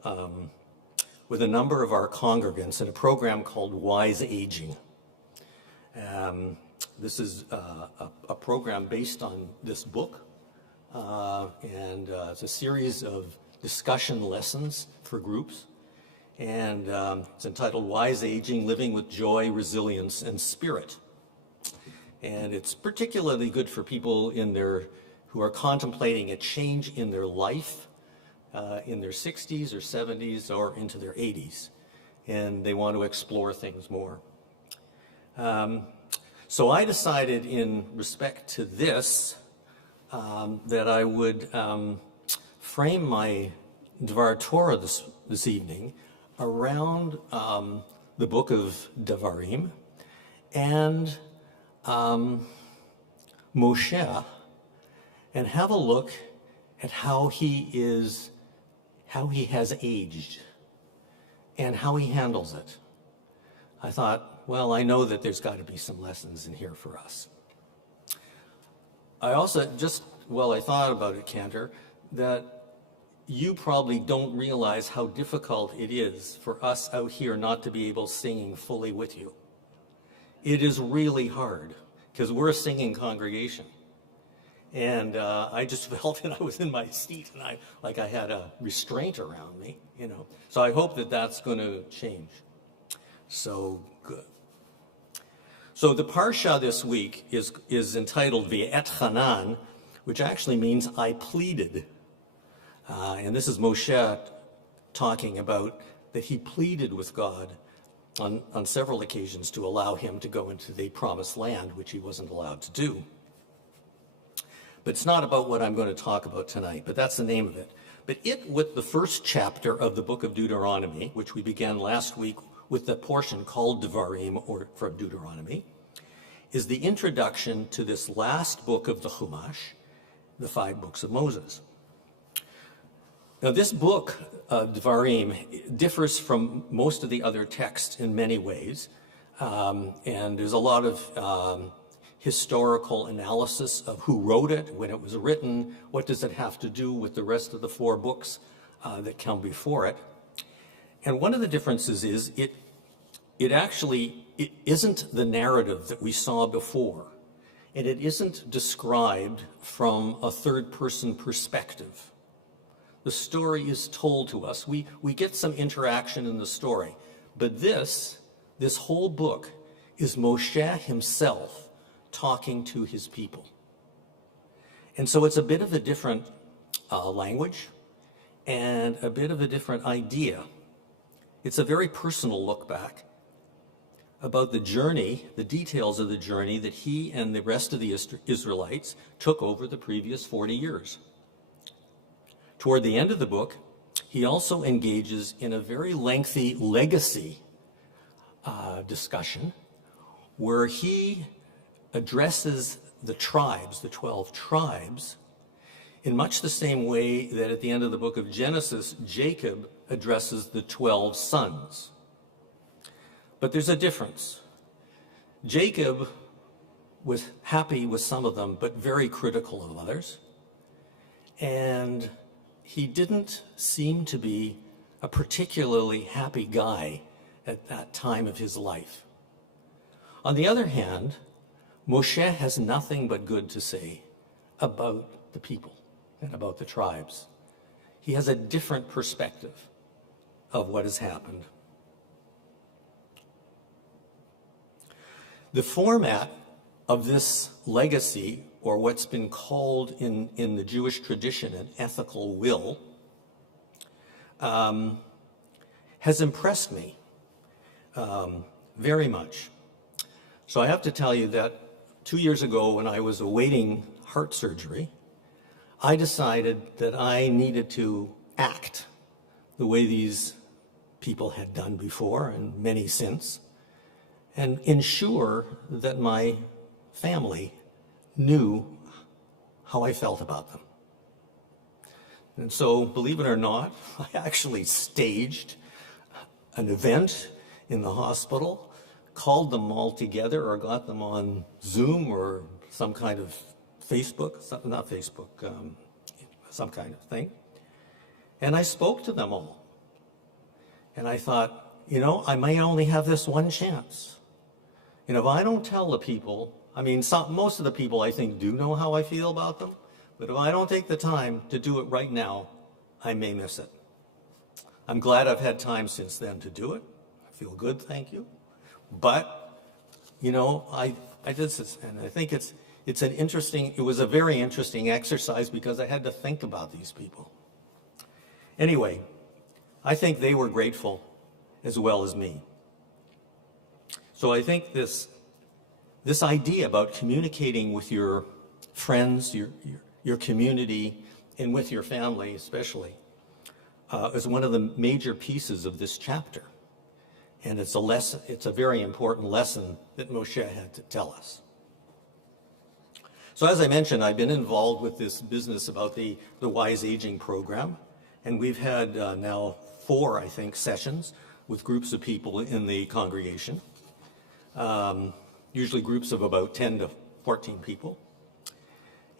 with a number of our congregants in a program called Wise Aging. This is a program based on this book, and it's a series of discussion lessons for groups. And it's entitled Wise Aging, Living with Joy, Resilience, and Spirit. And it's particularly good for people who are contemplating a change in their life, in their 60s or 70s or into their 80s, and they want to explore things more. So I decided in respect to this that I would frame my Dvar Torah this evening around the book of Devarim and Moshe, and have a look at how he has aged and how he handles it. I thought, well, I know that there's got to be some lessons in here for us. I also I thought about it, Cantor, that you probably don't realize how difficult it is for us out here not to be able singing fully with you. It is really hard because we're a singing congregation. And I just felt that I was in my seat and I had a restraint around me, you know. So I hope that that's going to change. So good. So the Parsha this week is entitled V'et Hanan, which actually means I pleaded. And this is Moshe talking about that he pleaded with God on several occasions to allow him to go into the promised land, which he wasn't allowed to do. But it's not about what I'm going to talk about tonight, but that's the name of it. But with the first chapter of the book of Deuteronomy, which we began last week with the portion called Devarim, or from Deuteronomy, is the introduction to this last book of the Chumash, the 5 books of Moses. Now, this book, Devarim, differs from most of the other texts in many ways, and there's a lot of historical analysis of who wrote it, when it was written, what does it have to do with the rest of the 4 books that come before it. And one of the differences is it isn't the narrative that we saw before, and it isn't described from a third-person perspective. The story is told to us. We get some interaction in the story, but this whole book is Moshe himself talking to his people. And so it's a bit of a different language and a bit of a different idea. It's a very personal look back about the journey, the details of the journey that he and the rest of the Israelites took over the previous 40 years. Toward the end of the book, he also engages in a very lengthy legacy discussion where he addresses the tribes, the 12 tribes, in much the same way that at the end of the book of Genesis, Jacob addresses the 12 sons. But there's a difference. Jacob was happy with some of them, but very critical of others. And he didn't seem to be a particularly happy guy at that time of his life. On the other hand, Moshe has nothing but good to say about the people and about the tribes. He has a different perspective of what has happened. The format of this legacy, or what's been called in the Jewish tradition an ethical will, has impressed me very much. So I have to tell you that 2 years ago, when I was awaiting heart surgery, I decided that I needed to act the way these people had done before, and many since, and ensure that my family knew how I felt about them. And so, believe it or not, I actually staged an event in the hospital, called them all together, or got them on Zoom or some kind of some kind of thing. And I spoke to them all. And I thought, I may only have this one chance. If I don't tell the people, most of the people I think do know how I feel about them, but if I don't take the time to do it right now, I may miss it. I'm glad I've had time since then to do it. I feel good, thank you. But, I did this, and I think it was a very interesting exercise because I had to think about these people. Anyway, I think they were grateful as well as me. So I think this idea about communicating with your friends, your community, and with your family especially, is one of the major pieces of this chapter. And it's a very important lesson that Moshe had to tell us. So as I mentioned, I've been involved with this business about the Wise Aging program, and we've had now 4, I think, sessions with groups of people in the congregation, usually groups of about 10 to 14 people.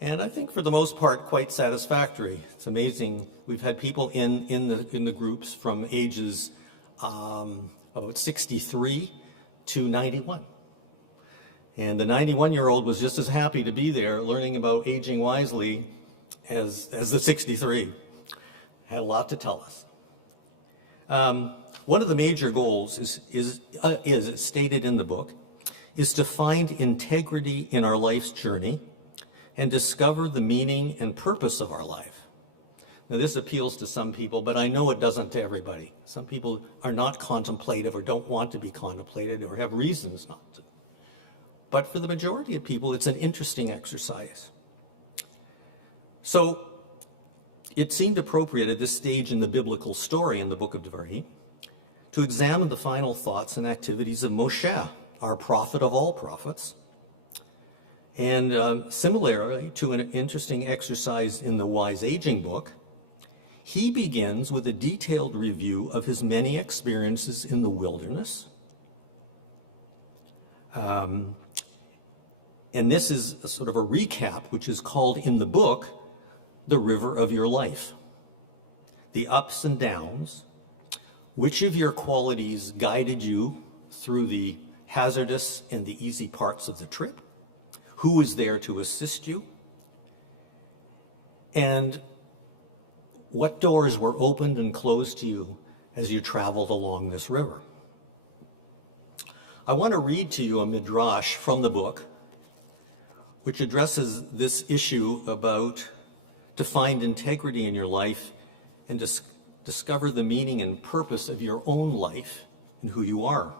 And I think for the most part, quite satisfactory. It's amazing. We've had people in the groups from ages about 63 to 91. And the 91-year-old was just as happy to be there learning about aging wisely as the 63. Had a lot to tell us. One of the major goals is stated in the book, is to find integrity in our life's journey and discover the meaning and purpose of our life. Now this appeals to some people, but I know it doesn't to everybody. Some people are not contemplative or don't want to be contemplated or have reasons not to. But for the majority of people, it's an interesting exercise. So it seemed appropriate at this stage in the biblical story in the book of Devarim to examine the final thoughts and activities of Moshe, our prophet of all prophets. And similarly to an interesting exercise in the Wise Aging book, he begins with a detailed review of his many experiences in the wilderness. And this is a sort of a recap, which is called in the book, the river of your life. The ups and downs, which of your qualities guided you through the hazardous and the easy parts of the trip? Who was there to assist you? And what doors were opened and closed to you as you traveled along this river? I want to read to you a midrash from the book, which addresses this issue about to find integrity in your life and discover the meaning and purpose of your own life and who you are.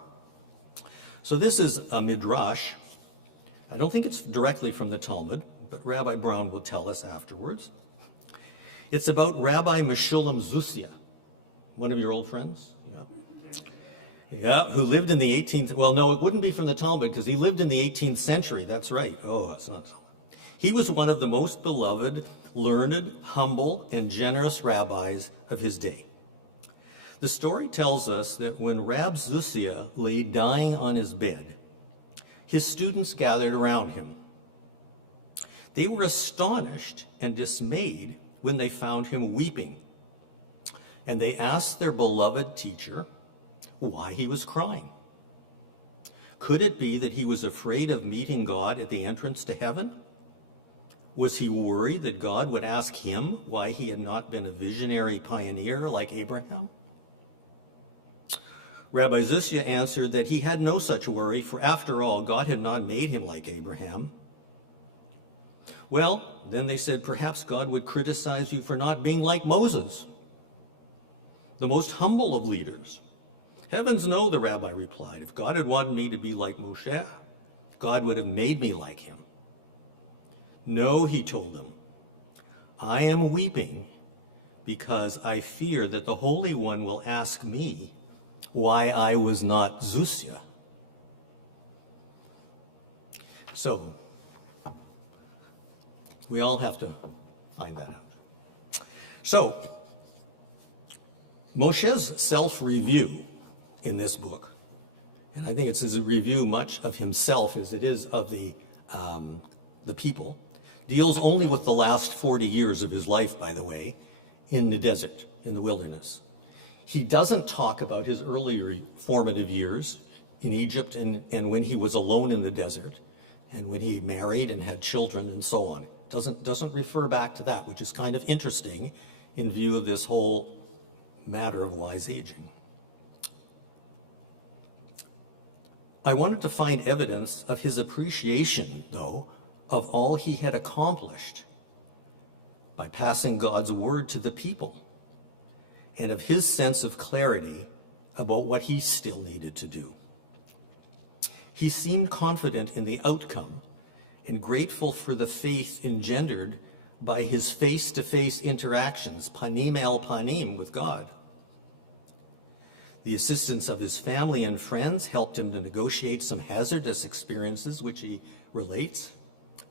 So this is a midrash. I don't think it's directly from the Talmud, but Rabbi Brown will tell us afterwards. It's about Rabbi Meshulam Zusia, one of your old friends. Yeah, who lived in the 18th, well, no, it wouldn't be from the Talmud because he lived in the 18th century. That's right. Oh, it's not Talmud. He was one of the most beloved, learned, humble, and generous rabbis of his day. The story tells us that when Rab Zusia lay dying on his bed, his students gathered around him. They were astonished and dismayed when they found him weeping, and they asked their beloved teacher why he was crying. Could it be that he was afraid of meeting God at the entrance to heaven? Was he worried that God would ask him why he had not been a visionary pioneer like Abraham? Rabbi Zusia answered that he had no such worry, for after all, God had not made him like Abraham. Well, then they said, perhaps God would criticize you for not being like Moses, the most humble of leaders. Heavens no, the rabbi replied. If God had wanted me to be like Moshe, God would have made me like him. No, he told them, I am weeping because I fear that the Holy One will ask me why I was not Zusia. So, we all have to find that out. So, Moshe's self-review in this book, and I think it's a review much of himself as it is of the people, deals only with the last 40 years of his life, by the way, in the desert, in the wilderness. He doesn't talk about his earlier formative years in Egypt and when he was alone in the desert and when he married and had children and so on. Doesn't refer back to that, which is kind of interesting in view of this whole matter of wise aging. I wanted to find evidence of his appreciation, though, of all he had accomplished by passing God's word to the people. and of his sense of clarity about what he still needed to do. He seemed confident in the outcome and grateful for the faith engendered by his face-to-face interactions, panim el panim, with God. The assistance of his family and friends helped him to negotiate some hazardous experiences, which he relates,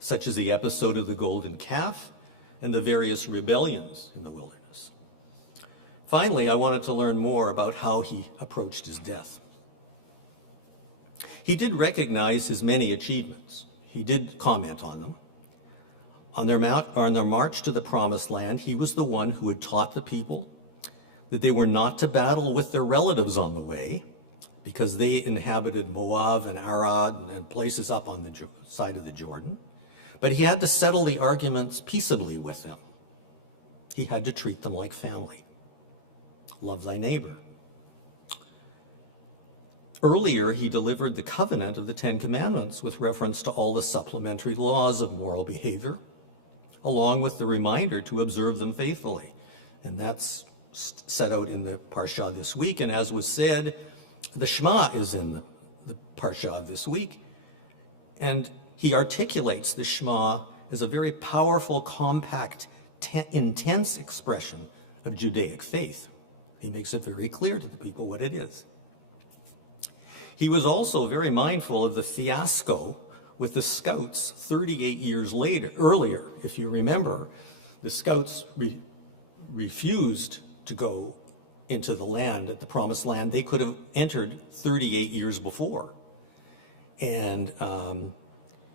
such as the episode of the golden calf and the various rebellions in the wilderness. Finally, I wanted to learn more about how he approached his death. He did recognize his many achievements. He did comment on them. On their march to the Promised Land, he was the one who had taught the people that they were not to battle with their relatives on the way, because they inhabited Moab and Arad and places up on the side of the Jordan. But he had to settle the arguments peaceably with them. He had to treat them like family. Love thy neighbor. Earlier, he delivered the covenant of the Ten Commandments with reference to all the supplementary laws of moral behavior, along with the reminder to observe them faithfully. And that's set out in the Parsha this week. And as was said, the Shema is in the Parsha of this week. And he articulates the Shema as a very powerful, compact, intense expression of Judaic faith. He makes it very clear to the people what it is. He was also very mindful of the fiasco with the scouts 38 years earlier. If you remember, the scouts refused to go into the land, at the Promised Land. They could have entered 38 years before. And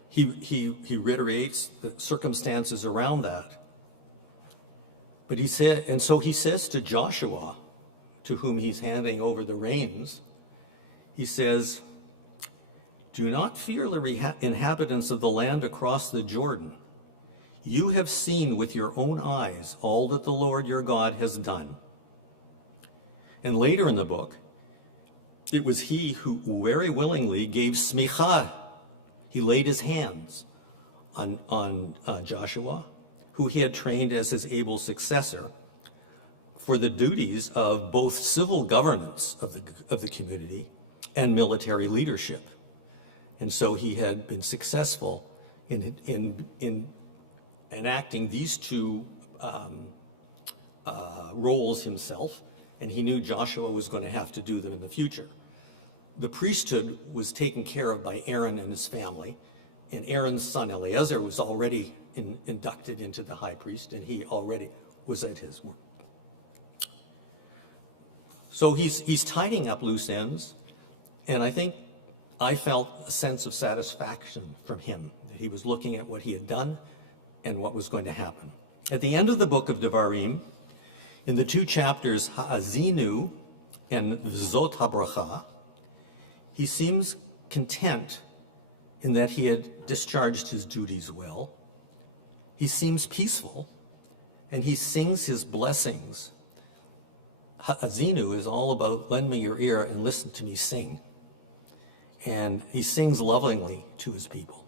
he reiterates the circumstances around that. But he said, and so he says to Joshua, to whom he's handing over the reins, he says, "Do not fear the inhabitants of the land across the Jordan. You have seen with your own eyes all that the Lord your God has done." And later in the book, it was he who very willingly gave smicha. He laid his hands on Joshua, who he had trained as his able successor, for the duties of both civil governance of the community and military leadership. And so he had been successful in enacting these two roles himself, and he knew Joshua was going to have to do them in the future. The priesthood was taken care of by Aaron and his family, and Aaron's son Eleazar was already inducted into the high priest, and he already was at his work. So he's tidying up loose ends, and I think I felt a sense of satisfaction from him, that he was looking at what he had done and what was going to happen. At the end of the book of Devarim, in the two chapters, Ha'azinu and V'zot HaBracha, he seems content in that he had discharged his duties well. He seems peaceful, and he sings his blessings. Ha'azinu is all about lend me your ear and listen to me sing. And he sings lovingly to his people.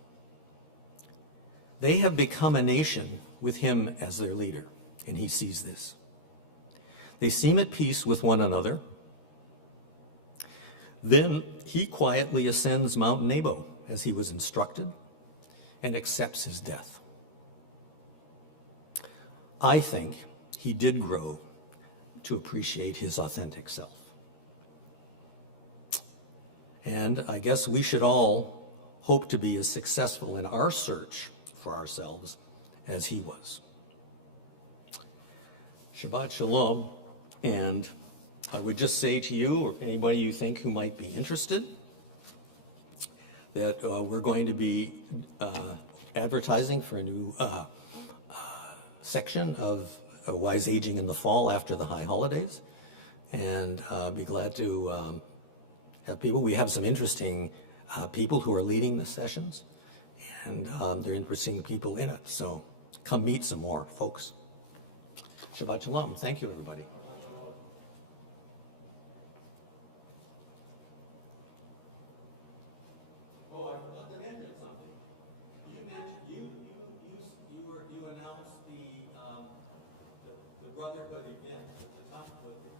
They have become a nation with him as their leader, and he sees this. They seem at peace with one another. Then he quietly ascends Mount Nebo as he was instructed and accepts his death. I think he did grow to appreciate his authentic self. And I guess we should all hope to be as successful in our search for ourselves as he was. Shabbat Shalom. And I would just say to you, or anybody you think who might be interested, that we're going to be advertising for a new section of Wise Aging in the fall after the high holidays. And be glad to have people. We have some interesting people who are leading the sessions, and they're interesting people in it. So come meet some more folks. Shabbat Shalom. Thank you, everybody. Brotherhood event at the top of the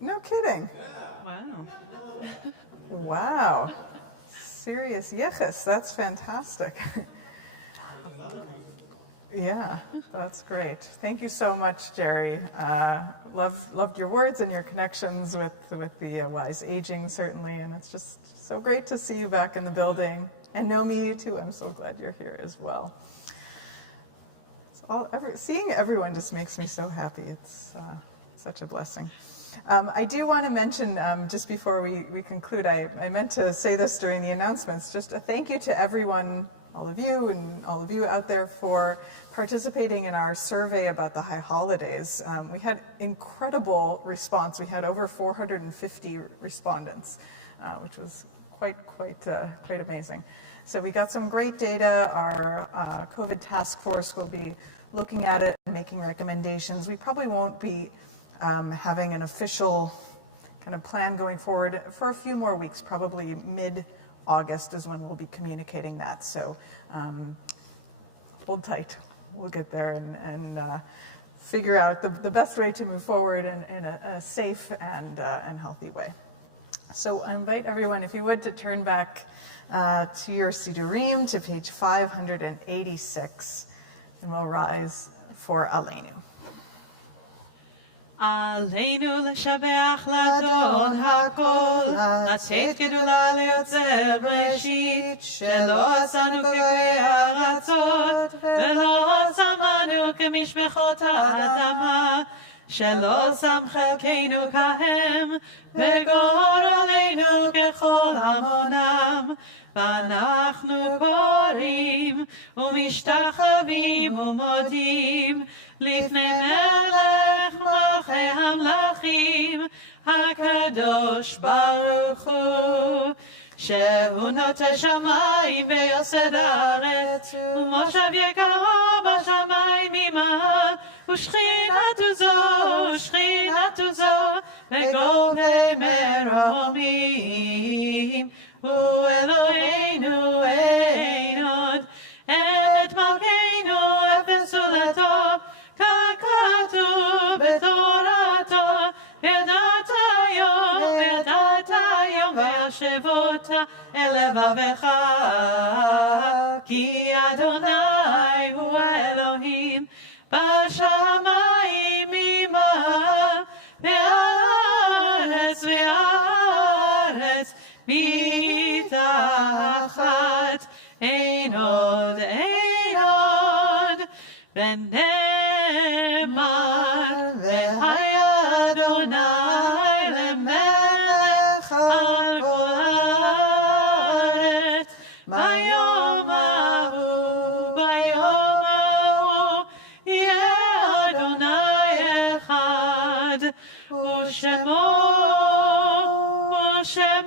No kidding. Wow. Wow. Serious yichus. That's fantastic. Yeah, that's great. Thank you so much, Jerry. Loved your words and your connections with the wise aging, certainly. And it's just so great to see you back in the building and know me, you too. I'm so glad you're here as well. Seeing everyone just makes me so happy. It's such a blessing. I do want to mention, just before we conclude, I meant to say this during the announcements, just a thank you to everyone, all of you out there, for participating in our survey about the high holidays. We had incredible response. We had over 450 respondents, which was quite amazing. So we got some great data. Our COVID task force will be looking at it and making recommendations. We probably won't be having an official kind of plan going forward for a few more weeks. Probably mid-August is when we'll be communicating that. So hold tight. We'll get there and figure out the best way to move forward in a safe and healthy way. So I invite everyone, if you would, to turn back to your Sidurim, to page 586, and we'll rise for Aleinu. עלינו לשבח לדון הכל, לתת גדולה ליוצר בראשית, שלא עשנו כגויי ארצות, ולא שמנו כמשפחות האדמה, שלא שם חלקנו כהם, וגורלנו ככל המונם. ואנחנו קוראים ומשתחווים ומודים לפני מלך מלכי המלכים הקדוש ברוך הוא, שהוא נוטה שמיים ויוסד הארץ, ומושב יקרו בשמיים ממעל, ושכינתו זו בגובה מרומים. הוא אלוהינו אין עוד, את מלכנו אפס ולטוב, ככתוב בתורתו, וידעת היום וישבות אל לבבך, כי אדוני הוא האלוהים בשמיים ממעל, והארץ מתחת. אין עוד ונאמר והיה אדוני למלך על כל הארץ ביום ההוא יהיה אדוני אחד ושמו אחד.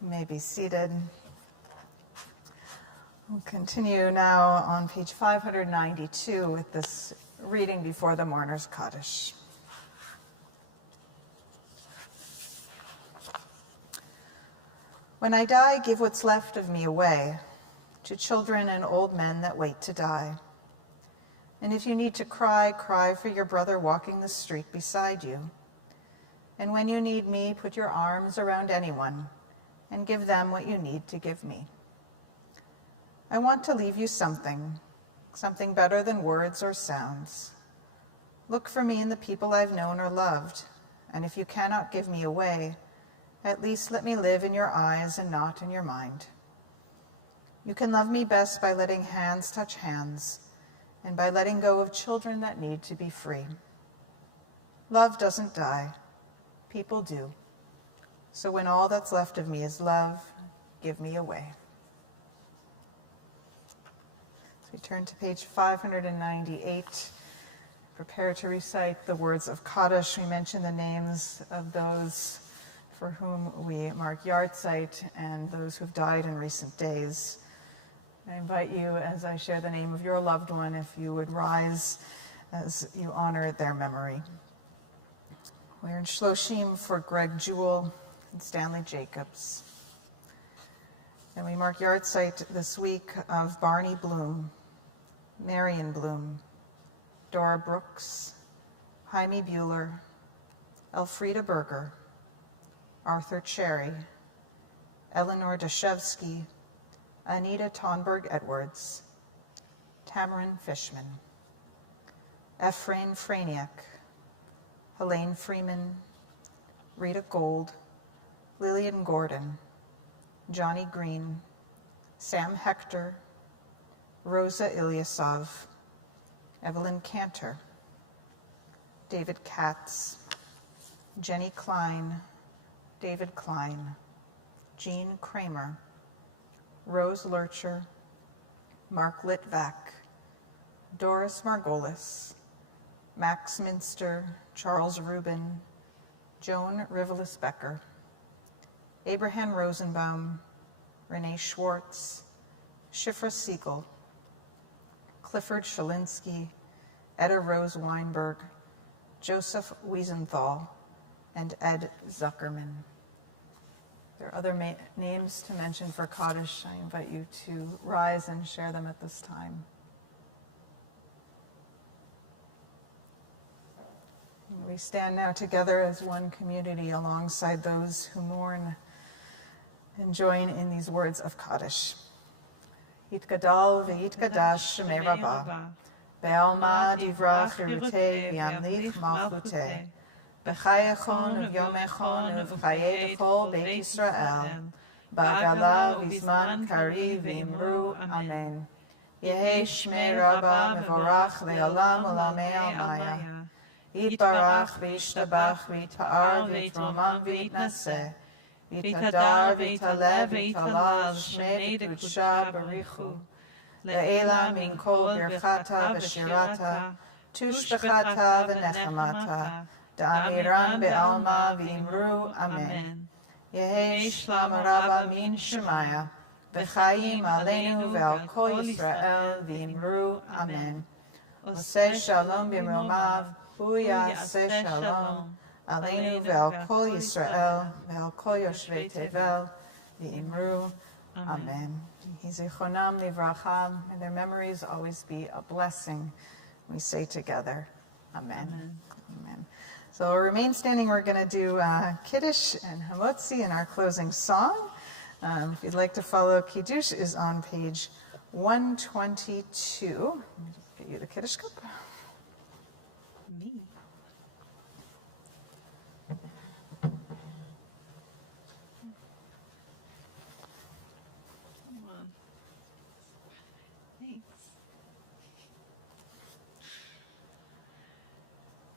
You may be seated. We'll continue now on page 592 with this reading before the mourner's Kaddish. When I die, give what's left of me away to children and old men that wait to die. And if you need to cry, cry for your brother walking the street beside you. And when you need me, put your arms around anyone and give them what you need to give me. I want to leave you something better than words or sounds. Look for me in the people I've known or loved, and if you cannot give me away, at least let me live in your eyes and not in your mind. You can love me best by letting hands touch hands, and by letting go of children that need to be free. Love doesn't die. People do. So when all that's left of me is love, give me away. So we turn to page 598. Prepare to recite the words of Kaddish. We mention the names of those for whom we mark yahrzeit and those who've died in recent days. I invite you, as I share the name of your loved one, if you would rise as you honor their memory. We're in Shloshim for Greg Jewell and Stanley Jacobs. And we mark yard site this week of Barney Bloom, Marion Bloom, Dora Brooks, Jaime Bueller, Elfrida Berger, Arthur Cherry, Eleanor Dashevsky, Anita Tonberg-Edwards, Tamarin Fishman, Ephraim Franiak, Helene Freeman, Rita Gold, Lillian Gordon, Johnny Green, Sam Hector, Rosa Ilyasov, Evelyn Cantor, David Katz, Jenny Klein, David Klein, Jean Kramer, Rose Lurcher, Mark Litvak, Doris Margolis, Max Minster, Charles Rubin, Joan Rivelis Becker, Abraham Rosenbaum, Renee Schwartz, Shifra Siegel, Clifford Shalinsky, Etta Rose Weinberg, Joseph Wiesenthal, and Ed Zuckerman. There are other names to mention for Kaddish. I invite you to rise and share them at this time. We stand now together as one community alongside those who mourn and join in these words of Kaddish. Yitgadal v'yitgadash shemei Rabbah, be'alma divrach hirutei v'yamlich malchutei, b'chayachon u'vyomechon u'v'chayei Beit Yisrael, ba'gala v'zman kari v'imru amen. Yehei shmei Rabbah mevorach le'olam u'lamei almaya. Yitbarach v'yishtabach v'yita'ar v'yitromam v'yitnaseh. V'yitadar v'yitalev v'yitalal shmei d'kudsha barichu. Le'ela min kol birchata v'shirata, tushbechata v'nechamata, da'amiran be'alma v'imru amen. Yehei shlam rabba min shemaya, v'chayim aleinu ve'al kol Yisrael v'imru amen. Oseh shalom b'mromav, hu ya'aseh shalom. Aleinu ve'al kol Yisrael, ve'al kol yoshvei tevel, v'imru, amen. Yizichronam livracha, may their memories always be a blessing. We say together, amen. Amen. Amen. So we'll remain standing. We're going to do Kiddush and Hamotzi in our closing song. If you'd like to follow, Kiddush is on page 122. Let me just get you the Kiddush cup. Me.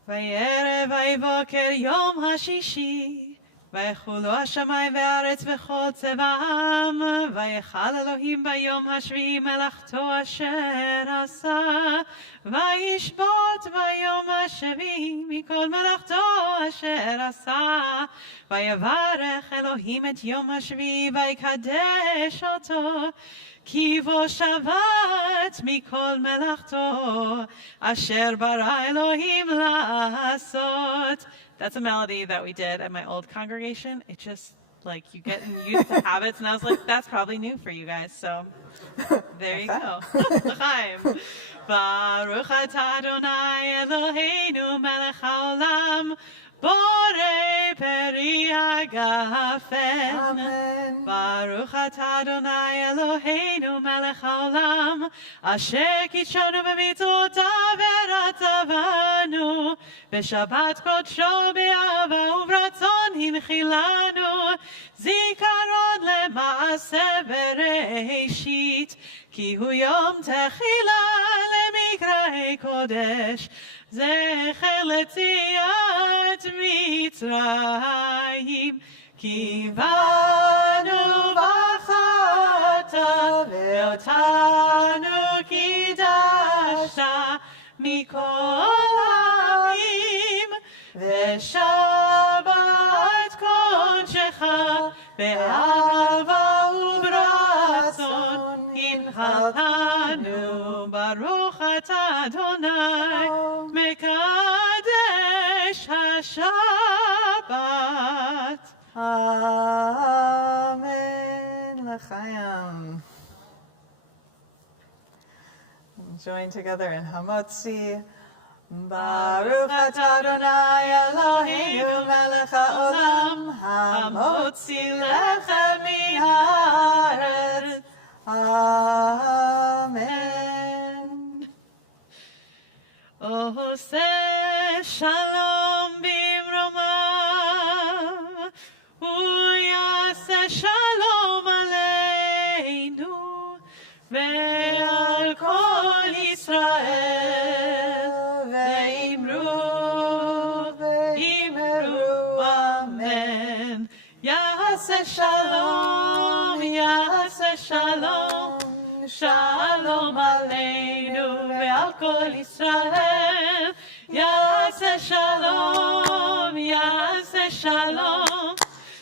ויערב ויבוקר יום השישי, ויחולו השמיים והארץ וכל צבאם, ויחל אלוהים ביום השביעי מלאכתו אשר עשה, וישבות ביום השביעי מכל מלאכתו אשר עשה, ויברך אלוהים את יום השביעי ויקדש אותו, כי בו שבת מכל מלאכתו, אשר ברא אלוהים לעשות. That's a melody that we did at my old congregation. It just, like, you get used to habits, and I was like, that's probably new for you guys, so there you go. L'chaim. Baruch atah Adonai Eloheinu melech haolam, borei peri hagafen. Amen. Baruch atah Adonai Eloheinu melech haolam, asher kitshanu b'mitzvotav v'ratzavanu, b'shabbat kodsho be'ava u'vratzon hinchilanu, zikaron lema'aseh bereishit, ki hu yom techila lemikra'ei kodesh, zecher letziat Mitzrayim, ki banu b'chata ve'otanu kidashta mikol ha'amim, ve'shabbat kodshecha be'ahava u'b'ratzon hinchalanu. Baruch atah Adonai mekadesh haShabbat. Amen. L'chaim. join together in Hamotzi. Baruch atah Adonai Eloheinu melech haolam, hamotzi lechem min haaretz. Amen. Oseh shalom bimroma, uyaseh shalom aleinu, ve'al kol Yisrael, ve'imru amen. Yaseh shalom, yaseh shalom, shalom aleinu ve'al kol Yisrael. Yaseh shalom, yaseh shalom,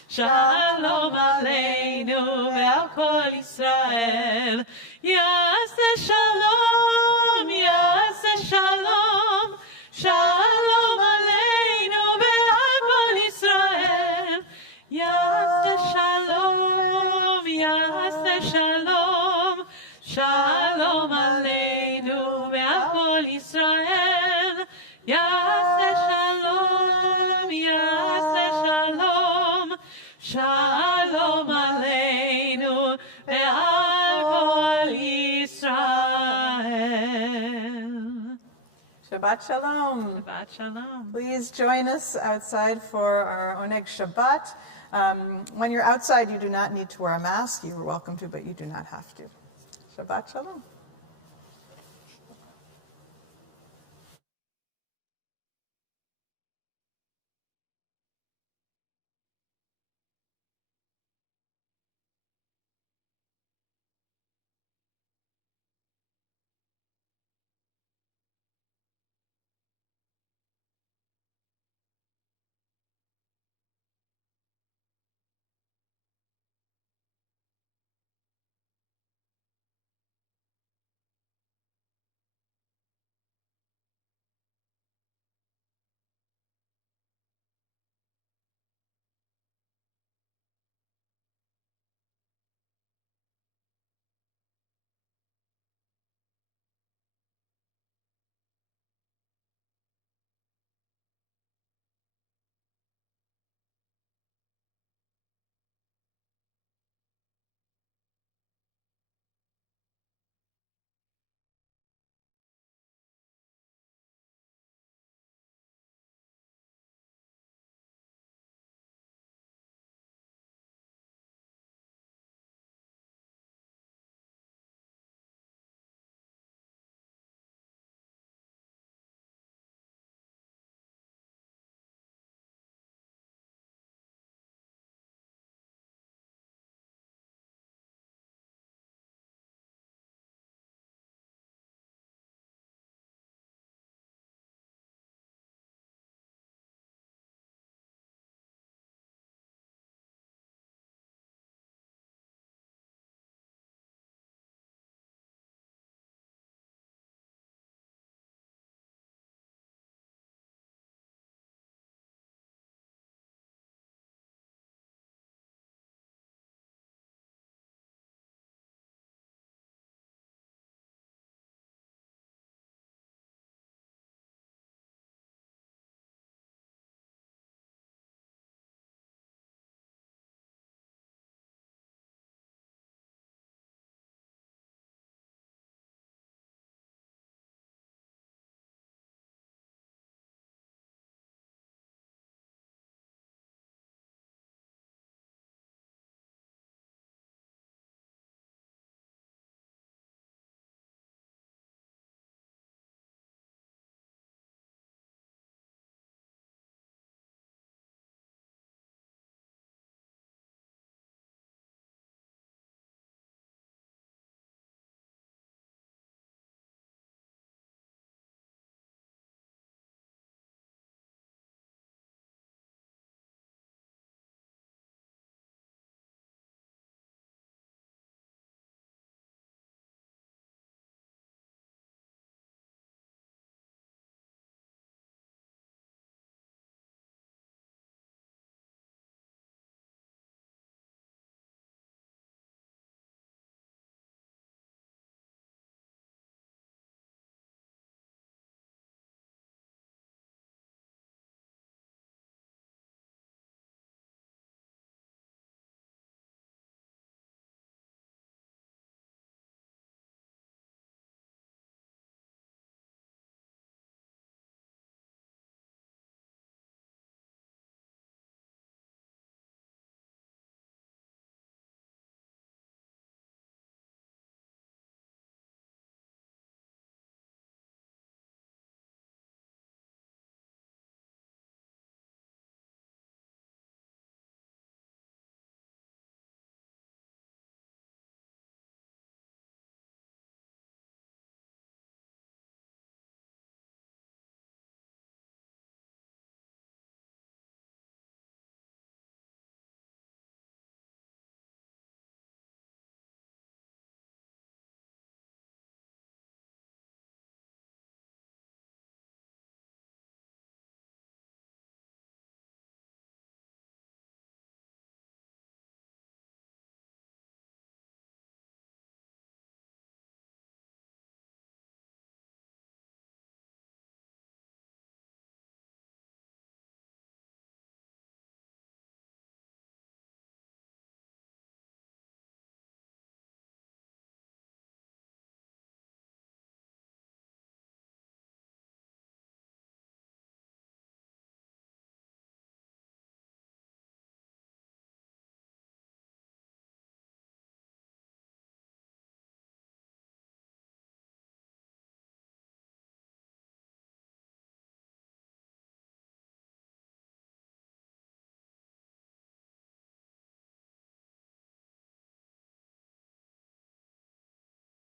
shalom aleinu ve'al kol Yisrael. Yaseh shalom, yaseh shalom, shalom aleinu ve'al kol Yisrael. Yaseh shalom, yaseh shalom, shalom aleinu ve'al kol Yisrael. Yaseh shalom, yaseh shalom, shalom aleinu ve'al kol Yisrael. Shabbat Shalom. Shabbat shalom. Please join us outside for our Oneg Shabbat. When you're outside, you do not need to wear a mask. You are welcome to, but you do not have to. Shabbat Shalom.